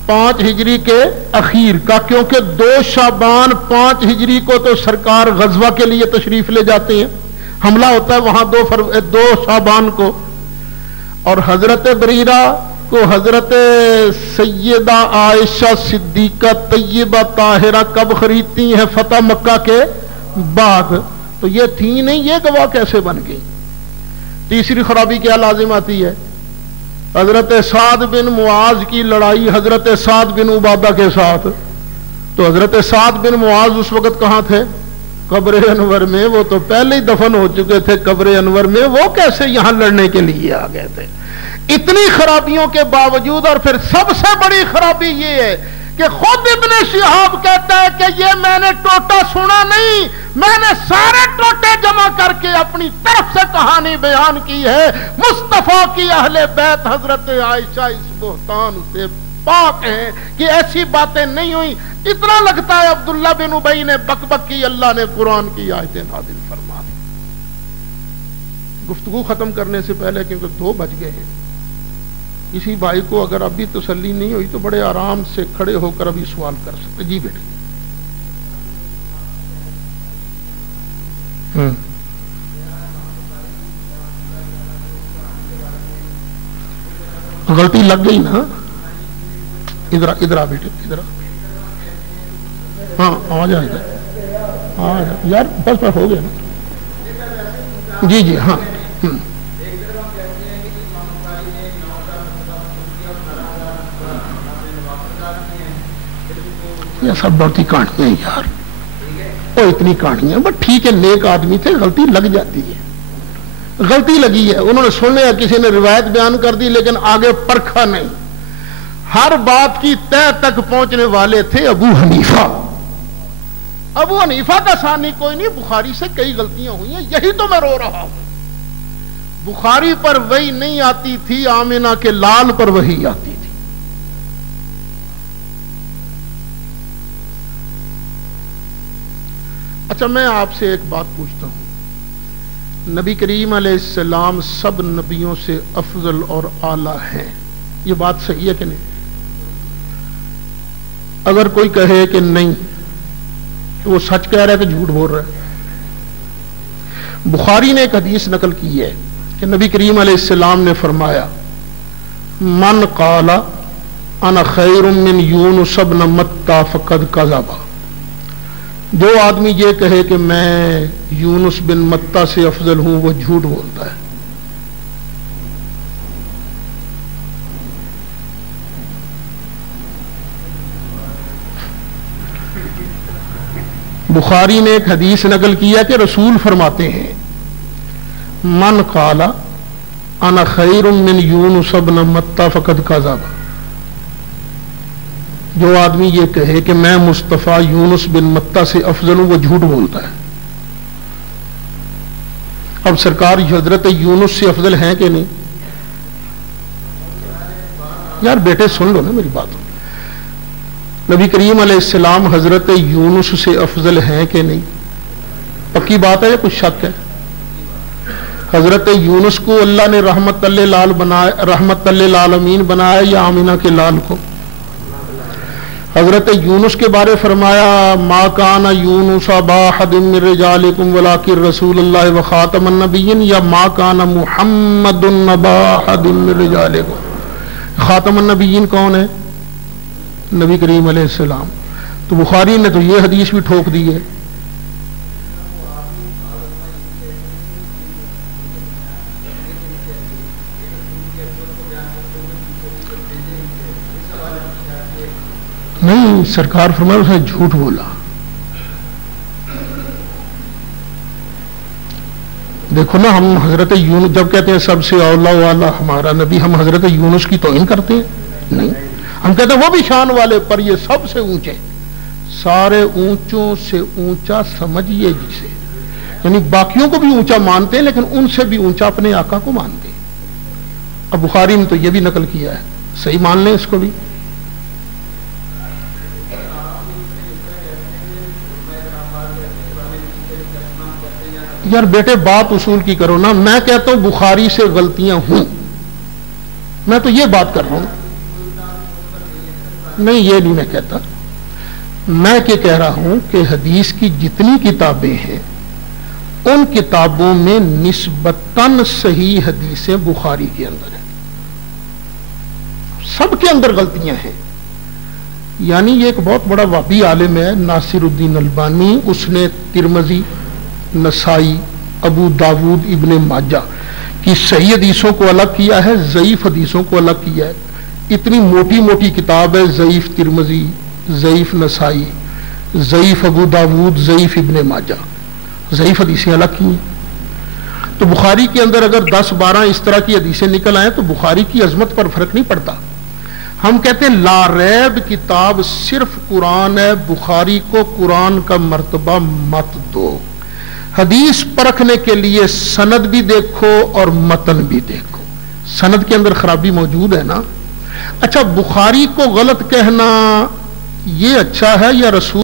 5 ہجری کے اخیر کا، کیونکہ 2 شعبان 5 ہجری کو تو سرکار غزوہ کے لیے تشریف لے جاتے ہیں، حملہ ہوتا ہے وہاں 2 شعبان کو، اور حضرت بریرہ کو حضرت سیدہ عائشہ صدیقہ طیبہ طاہرہ کب خریدتی ہیں؟ فتح مکہ کے بعد۔ تو یہ تھی نہیں، یہ گواہ کیسے بن گئی؟ تیسری خرابی کیا لازم آتی ہے؟ حضرت سعد بن معاذ کی لڑائی حضرت سعد بن عبادہ کے ساتھ، تو حضرت سعد بن معاذ اس وقت کہاں تھے؟ قبر انور میں. وہ تو پہلے ہی دفن ہو چکے تھے قبر انور میں، وہ کیسے یہاں لڑنے کے لیے آ گئے تھے؟ اتنی خرابیوں کے باوجود. اور پھر سب سے بڑی خرابی یہ ہے کہ خود ابن شہاب کہتا ہے کہ یہ میں نے ٹوٹا سنا نہیں، میں نے سارے ٹوٹے جمع کر کے اپنی طرف سے کہانی بیان کی ہے. مصطفیٰ کی اہل بیت حضرت عائشہ اس بہتان سے پاک ہیں کہ ایسی باتیں نہیں ہوئی. اتنا لگتا ہے عبداللہ بن ابی نے بک بک کی، اللہ نے قرآن کی آیتیں نازل فرما دی. گفتگو ختم کرنے سے پہلے کیونکہ 2 بج گئے ہیں، کسی بھائی کو اگر ابھی تسلی نہیں ہوئی تو بڑے آرام سے کھڑے ہو کر ابھی سوال کر سکتے. جی بیٹے. غلطی لگ گئی نا. ادھر آ بیٹے، ادھر آ. ہاں آ جا ادھر آ جا یار، بس ہو گیا نا. جی جی ہاں. یہ سب بڑھتی کہانیاں یار، اور اتنی کہانیاں. بٹ ٹھیک ہے، نیک آدمی تھے، غلطی لگ جاتی ہے. غلطی لگی ہے، انہوں نے سن لیا، کسی نے روایت بیان کر دی لیکن آگے پرکھا نہیں. ہر بات کی تہ تک پہنچنے والے تھے ابو حنیفہ. ابو حنیفہ کا ثانی کوئی نہیں. بخاری سے کئی غلطیاں ہوئی ہیں، یہی تو میں رو رہا ہوں. بخاری پر وہی نہیں آتی تھی، آمنہ کے لال پر وہی آتی تھی. اچھا میں آپ سے ایک بات پوچھتا ہوں. نبی کریم علیہ السلام سب نبیوں سے افضل اور اعلیٰ ہیں، یہ بات صحیح ہے کہ نہیں؟ اگر کوئی کہے کہ نہیں تو وہ سچ کہہ رہا ہے کہ جھوٹ بول رہا ہے. بخاری نے ایک حدیث نقل کی ہے کہ نبی کریم علیہ السلام نے فرمایا من قال انا خیر من یونس بن متی فقد کذب. جو آدمی یہ کہے کہ میں یونس بن متی سے افضل ہوں وہ جھوٹ بولتا ہے. بخاری نے ایک حدیث نقل کیا کہ رسول فرماتے ہیں من قال انا خیر من یونس بن متی فقد کذب. جو آدمی یہ کہے کہ میں مصطفیٰ یونس بن متی سے افضل ہوں وہ جھوٹ بولتا ہے. اب سرکار حضرت یونس سے افضل ہیں کہ نہیں؟ یار بیٹے سن لو نا میری بات. نبی کریم علیہ السلام حضرت یونس سے افضل ہیں کہ نہیں؟ پکی بات ہے یا کچھ شک ہے؟ حضرت یونس کو اللہ نے رحمت للعالمین بنایا یا آمینہ کے لال کو؟ حضرت یونس کے بارے فرمایا ما کان یونس ابا احد من رجالکم ولکن رسول اللہ وخاتم النبیین، یا ما کان محمد ابا احد من رجالکم؟ خاتم النبیین کون ہے؟ نبی کریم علیہ السلام. تو بخاری نے تو یہ حدیث بھی ٹھوک دی ہے. نہیں، سرکار فرمایا اس نے جھوٹ بولا. دیکھو نا، ہم حضرت یونس جب کہتے ہیں سب سے اولا والا ہمارا نبی، ہم حضرت یونس کی توہین کرتے ہیں؟ نہیں، ہم کہتے ہیں وہ بھی شان والے پر یہ سب سے اونچے. سارے اونچوں سے اونچا سمجھیے جسے، یعنی باقیوں کو بھی اونچا مانتے ہیں لیکن ان سے بھی اونچا اپنے آقا کو مانتے ہیں. اب بخاری نے تو یہ بھی نقل کیا ہے، صحیح مان لیں اس کو بھی. یار بیٹے بات اصول کی کرو نا. میں کہتا ہوں بخاری سے غلطیاں ہوں، میں تو یہ بات کر رہا ہوں. نہیں یہ نہیں میں کہتا. میں کہہ رہا ہوں کہ حدیث کی جتنی کتابیں ہیں ان کتابوں میں نسبتاً صحیح حدیثیں بخاری کے اندر ہیں. سب کے اندر غلطیاں ہیں. یعنی یہ ایک بہت بڑا وہابی عالم ہے ناصر الدین البانی، اس نے ترمذی، نسائی، ابو داود، ابن ماجہ، کہ صحیح حدیثوں کو الگ کیا ہے، ضعیف حدیثوں کو الگ کیا ہے. اتنی موٹی موٹی کتاب ہے، ضعیف ترمذی، ضعیف نسائی، ضعیف ابو داود، ضعیف ابن ماجہ، ضعیف حدیثیں الگ کی ہیں. تو بخاری کے اندر اگر 10-12 اس طرح کی حدیثیں نکل آئیں تو بخاری کی عظمت پر فرق نہیں پڑتا. ہم کہتے ہیں لا ریب کتاب صرف قرآن ہے، بخاری کو قرآن کا مرتبہ مت دو. حدیث پرکھنے کے لیے سند بھی دیکھو اور متن بھی دیکھو. سند کے اندر خرابی موجود ہے نا. اچھا، بخاری کو غلط کہنا یہ اچھا ہے یا رسول